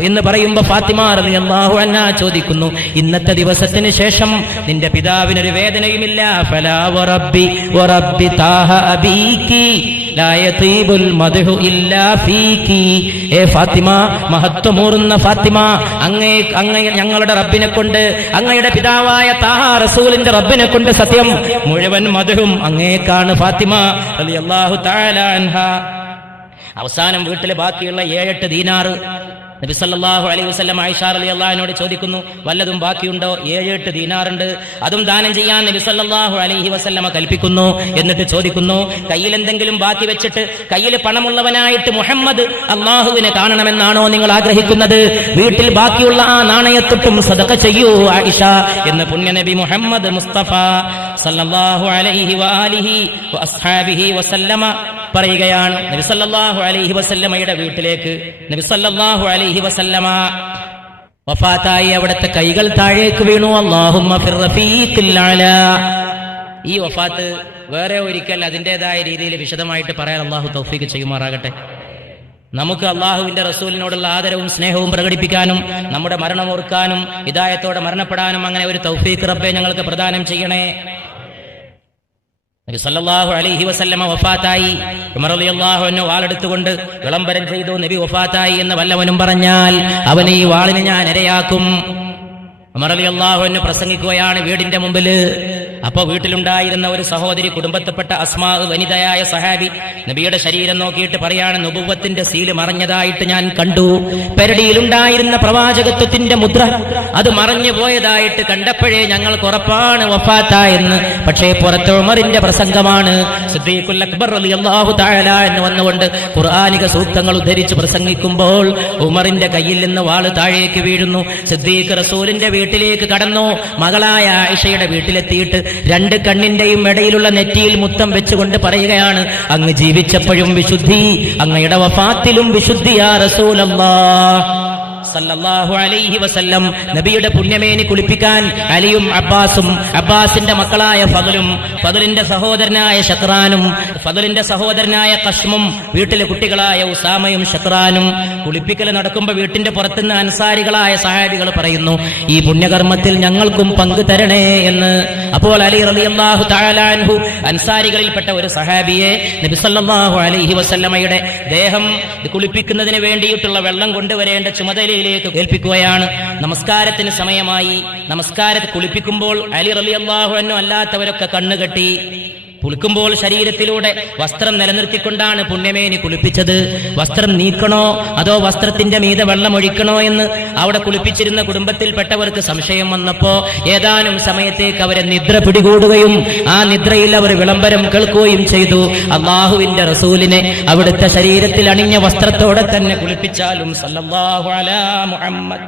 എന്ന് പറയുമ്പോ ഫാത്തിമ റളിയല്ലാഹു അൻഹ ചോദിക്കുന്നു, ഇന്നത്തെ ദിവസത്തിന് ശേഷം നിന്റെ പിതാവിനൊരു വേദനയുമില്ല? ഫലാ വറബ്ബി താഹ അബീകി ലാ യതീബുൽ മദ്ഹു ഇല്ലാ ഫീകി. ഏ ഫാത്തിമ, മഹത്വമൂറുന്ന ഫാത്തിമ, അങ്ങേ ഞങ്ങളുടെ റബ്ബിനെ കൊണ്ട്, അങ്ങയുടെ പിതാവായ താഹ റസൂലിന്റെ റബ്ബിനെ കൊണ്ട് സത്യം, മുഴുവൻ മദ്ഹും അങ്ങേക്കാണ് ഫാത്തിമ റളിയല്ലാഹു തആല അൻഹ. അവസാനം വീട്ടിലെ ബാക്കിയുള്ള 7-8 ദീനാർ നബി സല്ലല്ലാഹു അലൈഹി വസല്ലം ആയിഷ റളിയല്ലാഹു അൻഹയോട് ചോദിക്കുന്നു, വല്ലതും ബാക്കിയുണ്ടോ? 7-8 ദീനാറുണ്ട്, അതും ദാനം ചെയ്യാൻ നബി സല്ലല്ലാഹു അലൈഹി വസല്ലം കൽപ്പിക്കുന്നു. എന്നിട്ട് ചോദിക്കുന്നു, കയ്യിൽ എന്തെങ്കിലും ബാക്കി വെച്ചിട്ട് കയ്യിൽ പണമുള്ളവനായിട്ട് മുഹമ്മദ് അല്ലാഹുവിനെ കാണണമെന്നാണോ നിങ്ങൾ ആഗ്രഹിക്കുന്നത്? വീട്ടിൽ ബാക്കിയുള്ള ആ നാണയത്തൊട്ടും സദഖ ചെയ്യൂ ആയിഷ എന്ന് പുണ്യ നബി മുഹമ്മദ് മുസ്തഫ സല്ലല്ലാഹു അലൈഹി വആലിഹി വഅസ്ഹാബിഹി വസല്ലമ പറയുകയാണ്. നബി സല്ലല്ലാഹു അലൈഹി വസല്ലമയുടെ വീട്ടിലേക്ക് നബി സല്ലല്ലാഹു അലൈഹി വസല്ലമ വഫാത്തായി. അവിടുത്തെ കൈകൾ താഴേക്ക് വീണു. അല്ലാഹുമ്മ ഫിർ റഫീഖിൽ അലാ. ഈ വഫാത്ത് വേറെ ഒരിക്കൽ അതിൻ്റെതായ രീതിയിൽ വിശദമായിട്ട് പറയാൻ അല്ലാഹു തൗഫീഖ് ചെയ്യുമാറാകട്ടെ. നമുക്ക് അല്ലാഹുവിന്റെ റസൂലിനോടുള്ള ആദരവും സ്നേഹവും പ്രകടിപ്പിക്കാനും നമ്മുടെ മരണം ഓർക്കാനും ഹിദായത്തോടെ മരണപ്പെടാനും അങ്ങനെ ഒരു തൗഫീഖ് റബ്ബേ ഞങ്ങൾക്ക് പ്രദാനം ചെയ്യണേ. നബി സല്ലല്ലാഹു അലൈഹി വസല്ലമ വഫാത്തായി. ഉമർ റളിയല്ലാഹു അൻഹു വാളെടുത്തുകൊണ്ട് വിളംബരം ചെയ്തു, നബി വഫാത്തായി എന്ന് വല്ലവനും പറഞ്ഞാൽ അവനെ ഈ വാളിന് ഞാൻ ഇരയാക്കും. ഉമർ റളിയല്ലാഹു അൻഹു പ്രസംഗിക്കുകയാണ് വീടിന്റെ മുമ്പിൽ. അപ്പൊ വീട്ടിലുണ്ടായിരുന്ന ഒരു സഹോദരി, കുടുംബത്തിൽപ്പെട്ട അസ്മാ, വനിതയായ സഹാബി, നബിയുടെ ശരീരം നോക്കിയിട്ട് പറയാണ്, നുബുവ്വത്തിന്റെ സീല് മറഞ്ഞതായിട്ട് ഞാൻ കണ്ടു. പെരടിയിലുണ്ടായിരുന്ന പ്രവാചകത്വത്തിന്റെ മുദ്ര അത് മറഞ്ഞു പോയതായിട്ട് കണ്ടപ്പോഴേ ഞങ്ങൾക്ക് ഉറപ്പാണ് വഫാത്തായെന്ന്. പക്ഷേ പുറത്ത് ഉമറിന്റെ പ്രസംഗമാണ്. സിദ്ദീഖുൽ അക്ബർ റളിയല്ലാഹു തആല എന്ന് വന്നുകൊണ്ട് ഖുർആനിക സൂക്തങ്ങൾ ഉദ്ധരിച്ച് പ്രസംഗിക്കുമ്പോൾ ഉമറിന്റെ കയ്യിൽ നിന്ന് വാള് താഴേക്ക് വീഴുന്നു. സിദ്ദീഖ് റസൂലിന്റെ വീട്ടിലേക്ക് കടന്നു. മകളായ ആയിഷയുടെ വീട്ടിലെത്തിയിട്ട് 2 കണ്ണിന്റെയും ഇടയിലുള്ള നെറ്റിയിൽ മുത്തം വെച്ചുകൊണ്ട് പറയുകയാണ്, അങ്ങ് ജീവിച്ചപ്പോഴും വിശുദ്ധി, അങ്ങയുടെ വഫാത്തിലും വിശുദ്ധി യാ റസൂലല്ലാഹ് സല്ലല്ലാഹു അലൈഹി വസല്ലം. നബിയുടെ പുണ്യമേനി കുളിപ്പിക്കാൻ അലിയും അബ്ബാസും, അബ്ബാസിന്റെ മക്കളായ ഫദലും, ഫദലിന്റെ സഹോദരനായ ഷക്രാനും, ഫദലിന്റെ സഹോദരനായ ഖശ്മും, വീട്ടിലെ കുട്ടികളായ ഉസാമയും ഷക്രാനും കുളിപ്പിക്കൽ നടക്കുമ്പോൾ വീട്ടിന്റെ പുറത്തുനിന്ന് അൻസാരികളായ സഹാബികൾ പറയുന്നു, ഈ പുണ്യകർമ്മത്തിൽ ഞങ്ങൾക്കും പങ്ക് തരണേ എന്ന്. അപ്പോൾ അലി റളിയല്ലാഹു തആല അൻഹു അൻസാരികളിൽപ്പെട്ട ഒരു സഹാബിയെ നബി സല്ലല്ലാഹു അലൈഹി വസല്ലമയുടെ ദേഹം കുളിപ്പിക്കുന്നതിന് വേണ്ടിയിട്ടുള്ള വെള്ളം കൊണ്ടുവരേണ്ട ചുമതലയിലേക്ക് ഏൽപ്പിക്കുകയാണ്. നമസ്കാരത്തിന് സമയമായി. നമസ്കാരത്തെ കുളിപ്പിക്കുമ്പോൾ അലി റളിയല്ലാഹു അൻഹു അല്ലാത്തവരൊക്കെ കണ്ണുകെട്ടി. കുളിക്കുമ്പോൾ ശരീരത്തിലൂടെ വസ്ത്രം നിലനിർത്തിക്കൊണ്ടാണ് പുണ്യമേനി കുളിപ്പിച്ചത്. വസ്ത്രം നീക്കണോ അതോ വസ്ത്രത്തിന്റെ മീതെ വെള്ളം ഒഴിക്കണോ എന്ന് അവിടെ കുളിപ്പിച്ചിരുന്ന കുടുംബത്തിൽപ്പെട്ടവർക്ക് സംശയം വന്നപ്പോ ഏതാനും സമയത്തേക്ക് അവരെ നിദ്ര പിടികൂടുകയും ആ നിദ്രയിൽ അവർ വിളംബരം കേൾക്കുകയും ചെയ്തു, അള്ളാഹുവിന്റെ റസൂലിനെ അവിടുത്തെ ശരീരത്തിൽ അണിഞ്ഞ വസ്ത്രത്തോടെ തന്നെ കുളിപ്പിച്ചാലും സല്ലല്ലാഹു അലാ മുഹമ്മദ്